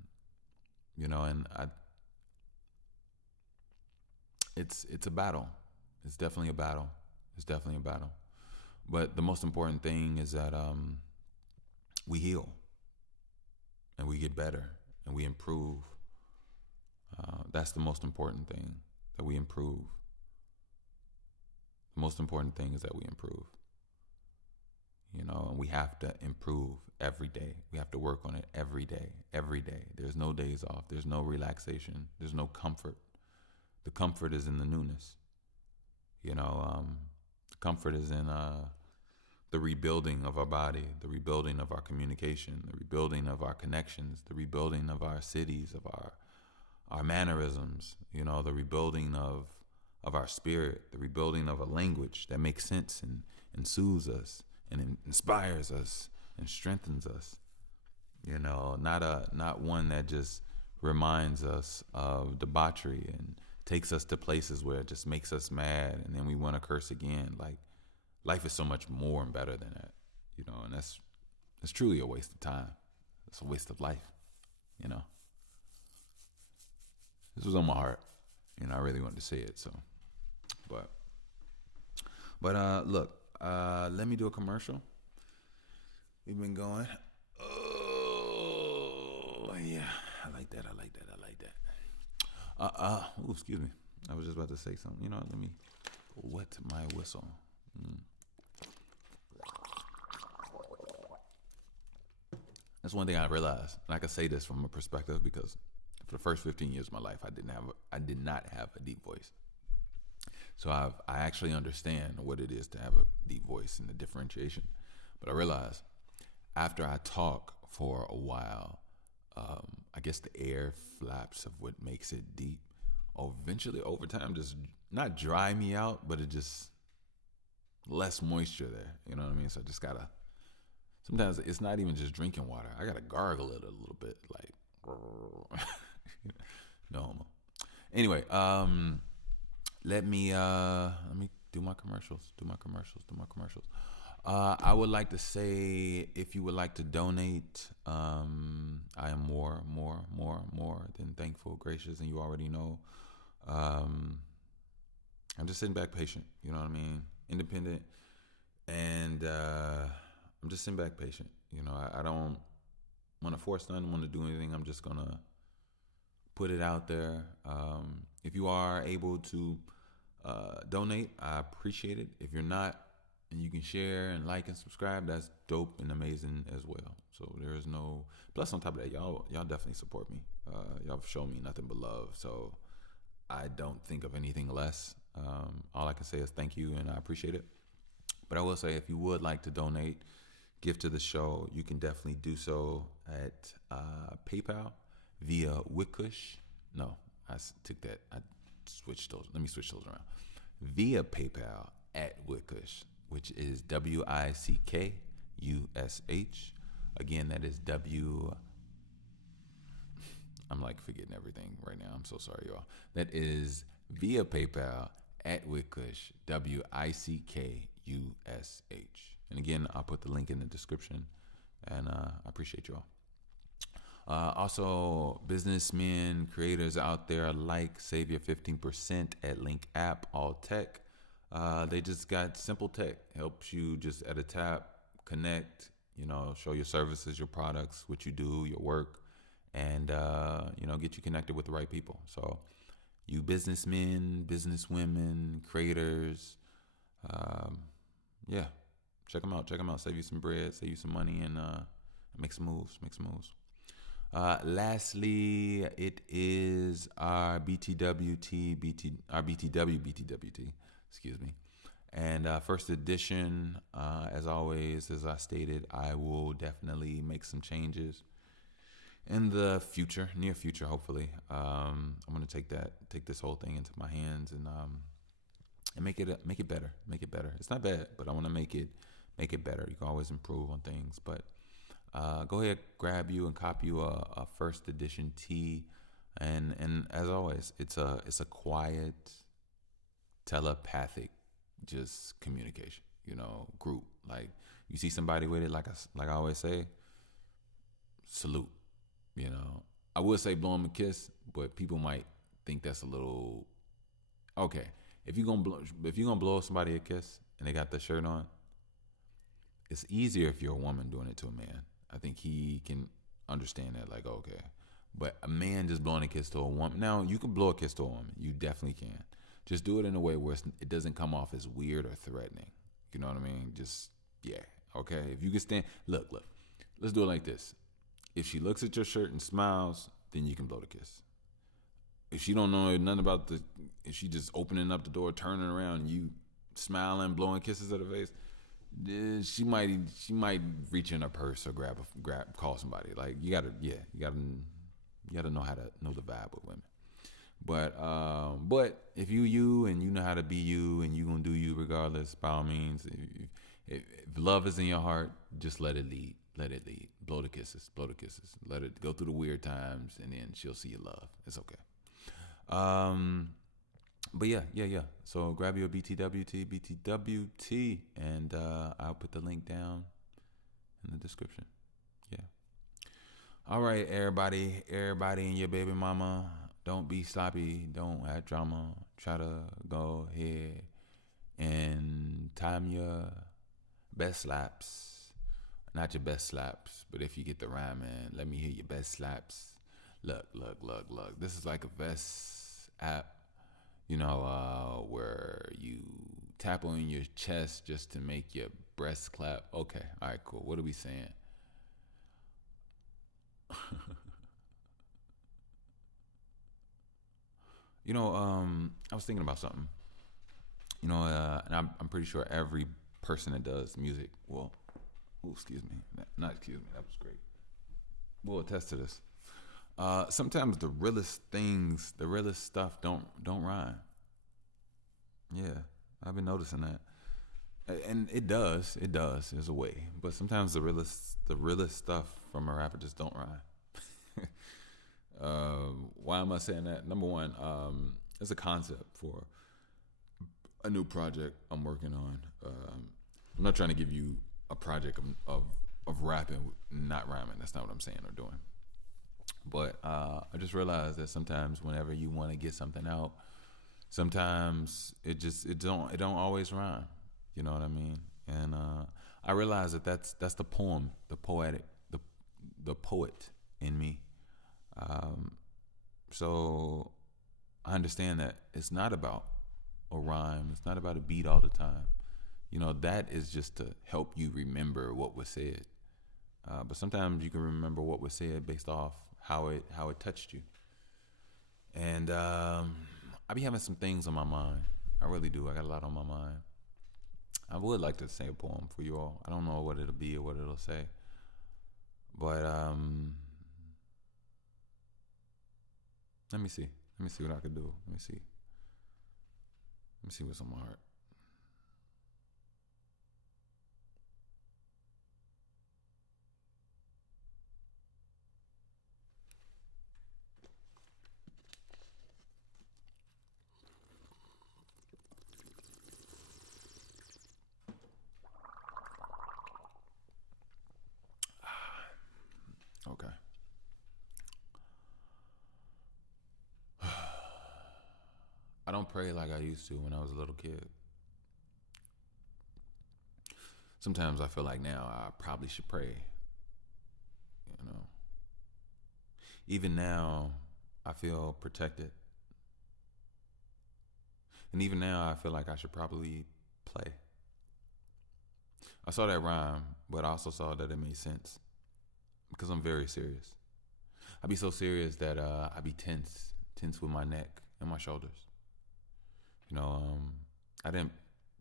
it's a battle. It's definitely a battle. It's definitely a battle. But the most important thing is that we heal, and we get better, and we improve. That's the most important thing, that we improve. The most important thing is that we improve. And we have to improve every day. We have to work on it every day, every day. There's no days off. There's no relaxation. There's no comfort. The comfort is in the newness. Comfort is in the rebuilding of our body, the rebuilding of our communication, the rebuilding of our connections, the rebuilding of our cities, of our mannerisms, the rebuilding of our spirit, the rebuilding of a language that makes sense and soothes us and inspires us and strengthens us. Not one that just reminds us of debauchery and takes us to places where it just makes us mad and then we want to curse again. Like, life is so much more and better than that, and that's truly a waste of time. It's a waste of life, This was on my heart, I really wanted to say it. So, but look, let me do a commercial. We've been going. Oh yeah, I like that. Ooh, excuse me. I was just about to say something. Let me wet my whistle. That's one thing I realized, and I can say this from a perspective because for the first 15 years of my life, I did not have a deep voice. So I actually understand what it is to have a deep voice and the differentiation. But I realized after I talk for a while, I guess the air flaps of what makes it deep eventually over time just not dry me out, but it just less moisture there. You know what I mean? So I just gotta, sometimes it's not even just drinking water. I gotta gargle it a little bit, like no homo. Anyway, let me do my commercials. I would like to say, if you would like to donate, I am more than thankful, gracious, and you already know. I'm just sitting back patient, you know what I mean? Independent, and I'm just sitting back patient. I don't want to force nothing, want to do anything. I'm just gonna put it out there. If you are able to donate, I appreciate it. If you're not, and you can share and like and subscribe, that's dope and amazing as well. So there is no, plus on top of that, y'all definitely support me. Y'all have shown me nothing but love. So I don't think of anything less. All I can say is thank you, and I appreciate it. But I will say, if you would like to donate give to the show, you can definitely do so at PayPal via Wickush. No, took that. I switched those. Let me switch those around. Via PayPal at Wickush, which is WICKUSH. Again, that is W. I'm like forgetting everything right now. I'm so sorry, y'all. That is via PayPal at Wickush, WICKUSH. And again, I'll put the link in the description. And I appreciate y'all. Also, businessmen, creators out there alike, save your 15% at Link App, all tech. They just got simple tech. Helps you just at a tap, connect, show your services, your products, what you do, your work, and, get you connected with the right people. So you businessmen, businesswomen, creators, yeah, check them out. Check them out. Save you some bread, save you some money, and make some moves. Make some moves. Lastly, it is our BTWT, excuse me. And first edition, as always, as I stated, I will definitely make some changes in the future, near future, hopefully. I'm gonna take this whole thing into my hands and make it better. It's not bad, but I want to make it better. You can always improve on things, but go ahead, grab you and copy you a first edition tee, and as always, it's a quiet, telepathic, just communication. Group. Like you see somebody with it, like I always say, salute. I would say blow them a kiss, but people might think that's a little okay. If you're gonna blow somebody a kiss and they got the shirt on, it's easier if you're a woman doing it to a man. I think he can understand that, like, okay. But a man just blowing a kiss to a woman. Now, you can blow a kiss to a woman. You definitely can. Just do it in a way where it doesn't come off as weird or threatening. You know what I mean? Just, yeah. Okay. If you can stand, look. Let's do it like this. If she looks at your shirt and smiles, then you can blow the kiss. If she don't know nothing about if she just opening up the door, turning around, and you smiling, blowing kisses at her face, she might reach in her purse or call somebody. Like you gotta know how to know the vibe with women. But if you and you know how to be you and you gonna do you regardless, by all means. If love is in your heart, just let it lead. Blow the kisses. Let it go through the weird times, and then she'll see your love. It's okay. But yeah. So grab your BTWT, and I'll put the link down in the description. Yeah. All right, everybody and your baby mama, don't be sloppy. Don't have drama. Try to go ahead and time your best slaps. Not your best slaps, but if you get the rhyme in, let me hear your best slaps. Look. This is like a vest app, where you tap on your chest just to make your breasts clap. Okay, all right, cool. What are we saying? I was thinking about something. And I'm pretty sure every person that does music will. Oh, excuse me. Not excuse me. That was great. We'll attest to this. Sometimes the realest things, the realest stuff don't rhyme. Yeah, I've been noticing that, and it does. There's a way, but sometimes the realest stuff from a rapper just don't rhyme. Why am I saying that? Number one, it's a concept for a new project I'm working on. I'm not trying to give you a project of rapping not rhyming. That's not what I'm saying or doing. But I just realized that sometimes whenever you want to get something out, sometimes it don't always rhyme. You know what I mean? And I realized that's the poem, the poet in me. So I understand that it's not about a rhyme. It's not about a beat all the time. That is just to help you remember what was said. But sometimes you can remember what was said based off how it touched you. And I be having some things on my mind. I really do. I got a lot on my mind. I would like to say a poem for you all. I don't know what it'll be or what it'll say, but let me see. Let me see what I could do. Let me see. Let me see what's on my heart. Okay. I don't pray like I used to when I was a little kid. Sometimes I feel like now I probably should pray, you know. Even now, I feel protected. And even now, I feel like I should probably play. I saw that rhyme, but I also saw that it made sense because I'm very serious. I be so serious that I be tense with my neck and my shoulders. You know, I didn't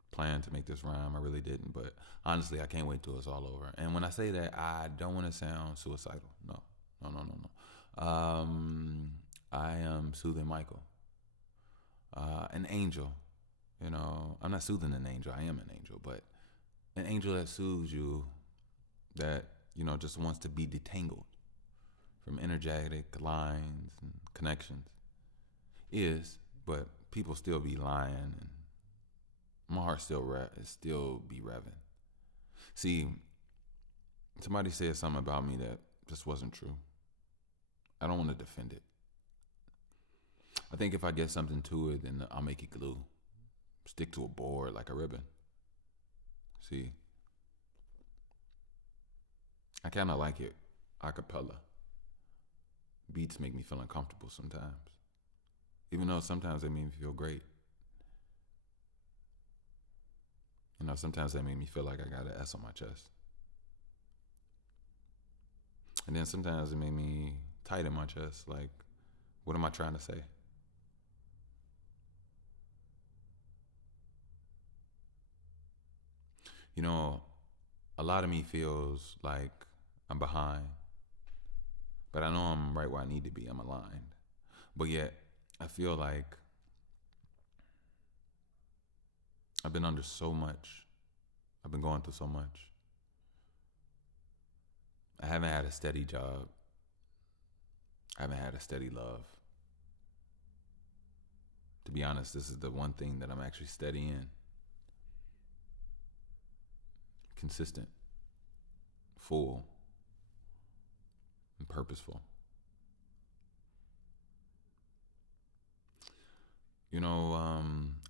plan to make this rhyme. I really didn't, but honestly, I can't wait till it's all over. And when I say that, I don't want to sound suicidal. No, no, no, no, no. I am soothing Michael, an angel. You know, I'm not soothing an angel. I am an angel, but an angel that soothes you, that just wants to be detangled from energetic lines and connections. Is, but people still be lying, and my heart still be revving. See, somebody said something about me that just wasn't true. I don't want to defend it. I think if I get something to it, then I'll make it glue. Stick to a board like a ribbon. See, I kind of like it a cappella. Beats make me feel uncomfortable sometimes, even though sometimes they make me feel great. Sometimes they make me feel like I got an S on my chest. And then sometimes it made me tight in my chest, like, what am I trying to say? A lot of me feels like I'm behind, but I know I'm right where I need to be. I'm aligned. But yet, I feel like I've been under so much. I've been going through so much. I haven't had a steady job. I haven't had a steady love. To be honest, this is the one thing that I'm actually steady in. Consistent, full, and purposeful.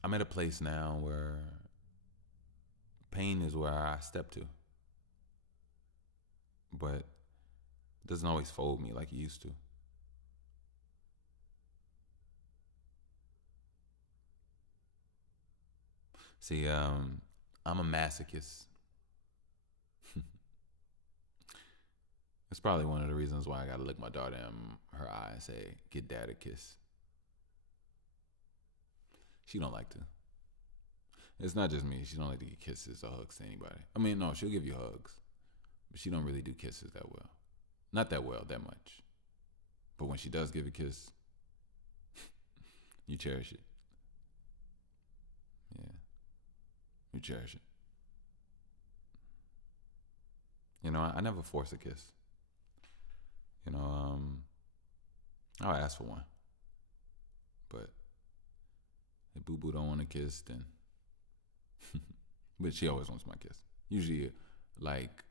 I'm at a place now where pain is where I step to, but it doesn't always fold me like it used to. See, I'm a masochist. It's probably one of the reasons why I gotta look my daughter in her eye and say, "Get dad a kiss." She don't like to. It's not just me. She don't like to get kisses or hugs to anybody. I mean, no, she'll give you hugs, but she don't really do kisses that well. Not that well, that much. But when she does give a kiss, you cherish it. Yeah, you cherish it. I never force a kiss. I'll ask for one. But if Boo Boo don't want a kiss, then. But she always wants my kiss. Usually, like,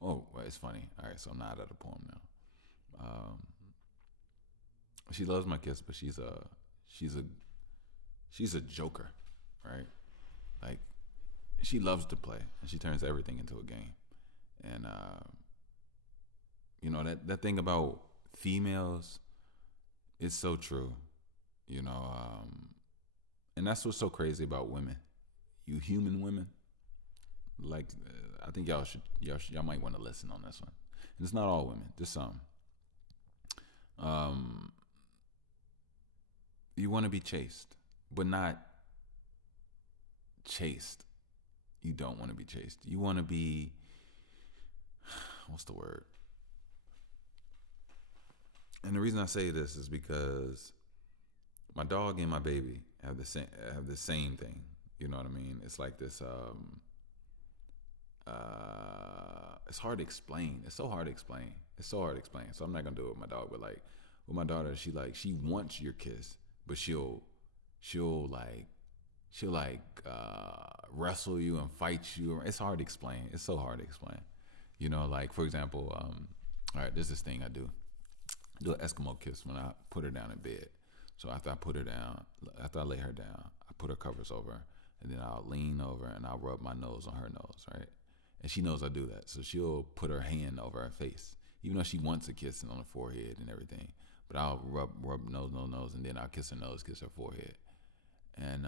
well, it's funny. All right, so I'm not at a poem now. She loves my kiss, but she's a joker, right? Like, she loves to play, and she turns everything into a game. And that thing about females is so true. And that's what's so crazy about women. You human women, like, I think y'all might want to listen on this one. And it's not all women, just some. You want to be chased, but not chased. You don't want to be chased. You want to be, what's the word? And the reason I say this is because my dog and my baby have the same thing. You know what I mean? It's like this. It's hard to explain. It's so hard to explain. So I'm not gonna do it with my dog. But like with my daughter, she wants your kiss, but she'll wrestle you and fight you. It's hard to explain. It's so hard to explain. You know, like for example, all right, there's this thing I do an Eskimo kiss when I put her down in bed. So after I lay her down, I put her covers over, and then I'll lean over and I'll rub my nose on her nose, right? And she knows I do that, so she'll put her hand over her face, even though she wants a kiss on the forehead and everything. But I'll rub nose, and then I'll kiss her nose, kiss her forehead, and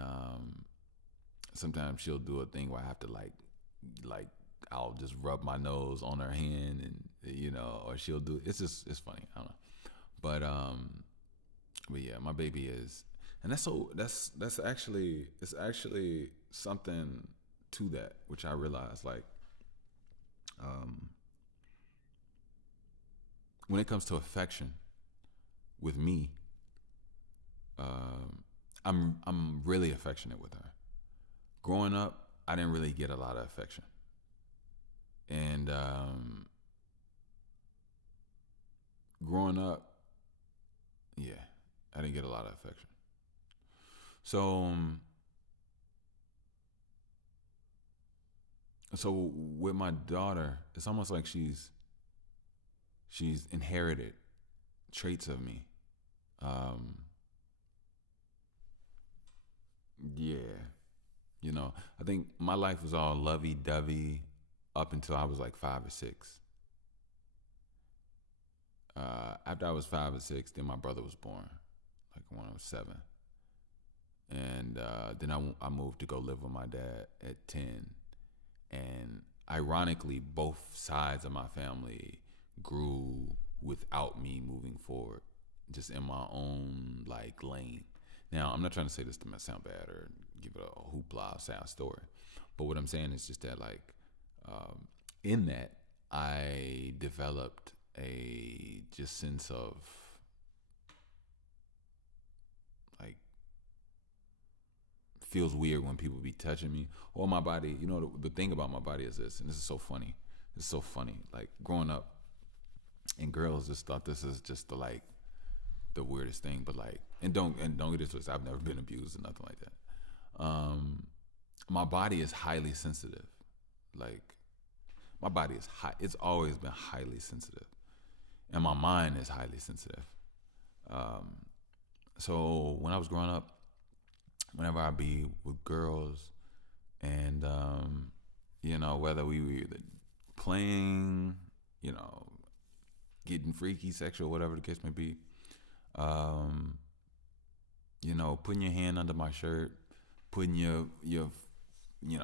sometimes she'll do a thing where I have to like I'll just rub my nose on her hand, and or she'll do. It's funny. I don't know, but yeah, my baby is, and that's actually it's actually something to that, which I realized like. When it comes to affection, with me, I'm really affectionate with her. Growing up, I didn't really get a lot of affection, and growing up, yeah, I didn't get a lot of affection. So with my daughter, it's almost like she's inherited traits of me. Yeah, I think my life was all lovey-dovey up until I was like 5 or 6. After I was 5 or 6, then my brother was born, like when I was 7, and then I moved to go live with my dad at 10. And ironically, both sides of my family grew without me moving forward, just in my own like lane. Now, I'm not trying to say this to sound bad or give it a hoopla sad story, but what I'm saying is just that like in that I developed a just sense of like feels weird when people be touching me or my body. The thing about my body is this, and this is so funny. It's so funny. Like growing up, and girls just thought this is just the weirdest thing. But like, and don't get this twisted. I've never been abused or nothing like that. My body is highly sensitive. Like my body is high. It's always been highly sensitive, and my mind is highly sensitive. So when I was growing up, whenever I be with girls, and whether we were either playing, getting freaky, sexual, whatever the case may be, putting your hand under my shirt, putting your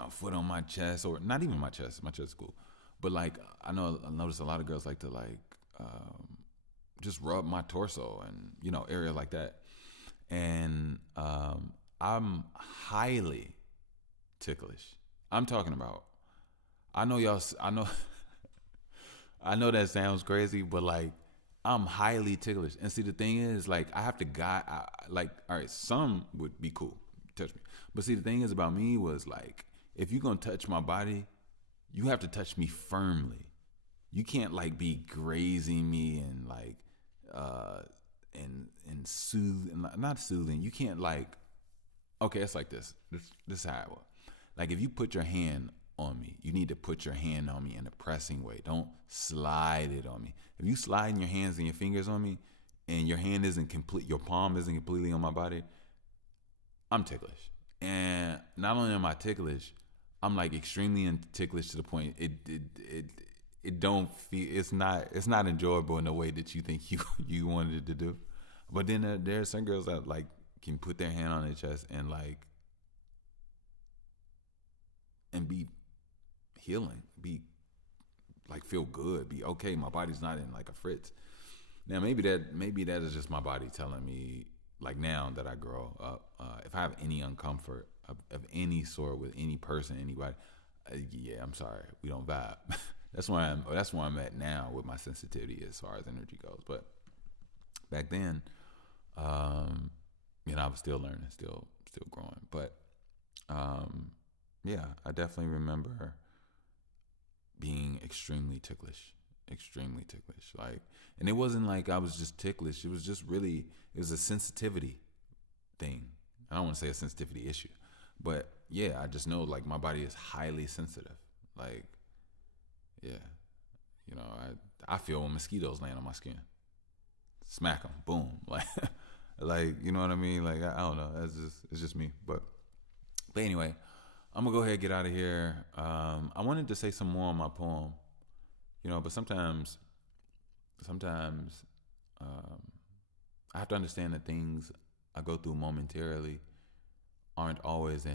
foot on my chest, or not even my chest. My chest is cool, but like I notice a lot of girls like to just rub my torso and area like that, and I'm highly ticklish. I'm talking about. I know y'all. I know. I know that sounds crazy, but like, I'm highly ticklish. And see, the thing is, like, I have to guide. All right, some would be cool, touch me. But see, the thing is about me was like, if you're gonna touch my body, you have to touch me firmly. You can't like be grazing me and like, and soothing, not soothing. You can't like. Okay, it's like this. This is how it works. Like if you put your hand on me, you need to put your hand on me in a pressing way. Don't slide it on me. If you slide your hands and your fingers on me, and your hand isn't complete, your palm isn't completely on my body, I'm ticklish. And not only am I ticklish, I'm like extremely ticklish to the point it don't feel it's not enjoyable in the way that you think you wanted it to do. But then there are some girls that like can put their hand on their chest and like and be healing, be like feel good, be okay. My body's not in like a fritz. Now maybe that is just my body telling me like now that I grow up, if I have any uncomfort of any sort with any person, anybody, yeah, I'm sorry, we don't vibe. That's where I'm at now with my sensitivity as far as energy goes. But back then, I was still learning, still growing. But yeah, I definitely remember being extremely ticklish. Like, and it wasn't like I was just ticklish. It was just really, it was a sensitivity thing. I don't want to say a sensitivity issue, but yeah, I just know like my body is highly sensitive. Like, yeah, I feel when mosquitoes land on my skin, smack them, boom, like you know what I mean. Like I don't know, it's just me. But anyway, I'm gonna go ahead and get out of here. I wanted to say some more on my poem, but sometimes I have to understand that things I go through momentarily aren't always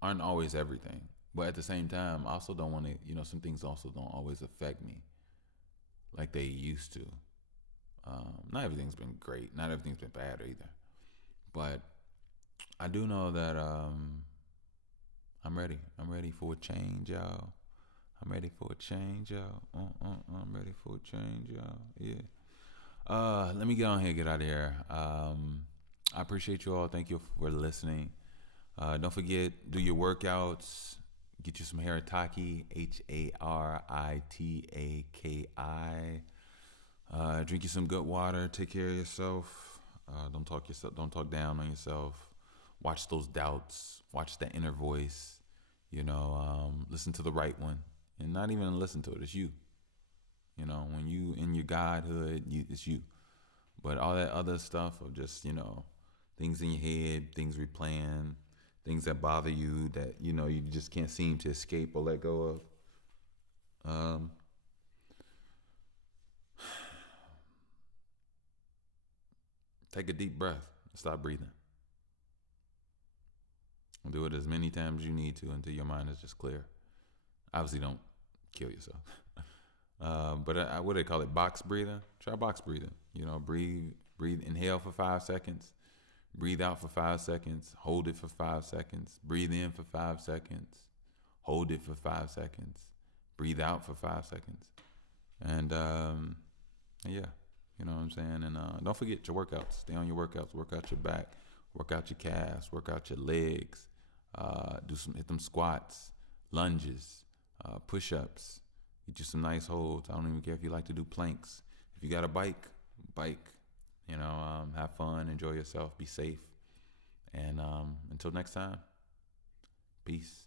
aren't always everything. But at the same time, I also don't want to, some things also don't always affect me like they used to. Not everything's been great. Not everything's been bad either. But I do know that I'm ready. I'm ready for a change, y'all. I'm ready for a change, y'all. I'm ready for a change, y'all. Yeah. Let me get on here, get out of here. I appreciate you all. Thank you for listening. Don't forget, do your workouts. Get you some haritaki, Haritaki. Drink you some good water. Take care of yourself. Don't talk down on yourself. Watch those doubts. Watch that inner voice. Listen to the right one, and not even listen to it. It's you. When you in your godhood, it's you. But all that other stuff of just things in your head, things replaying, things that bother you that you just can't seem to escape or let go of. Take a deep breath. Stop breathing. Do it as many times as you need to until your mind is just clear. Obviously, don't kill yourself. But what do they call it? Box breathing. Try box breathing. Breathe. Inhale for 5 seconds. Breathe out for 5 seconds. Hold it for 5 seconds. Breathe in for 5 seconds. Hold it for 5 seconds. Breathe out for 5 seconds. And yeah, you know what I'm saying. And don't forget your workouts. Stay on your workouts. Work out your back. Work out your calves. Work out your legs. Hit them squats, lunges, push-ups. Get you some nice holds. I don't even care if you like to do planks. If you got a bike. Have fun, enjoy yourself, be safe. And until next time, peace.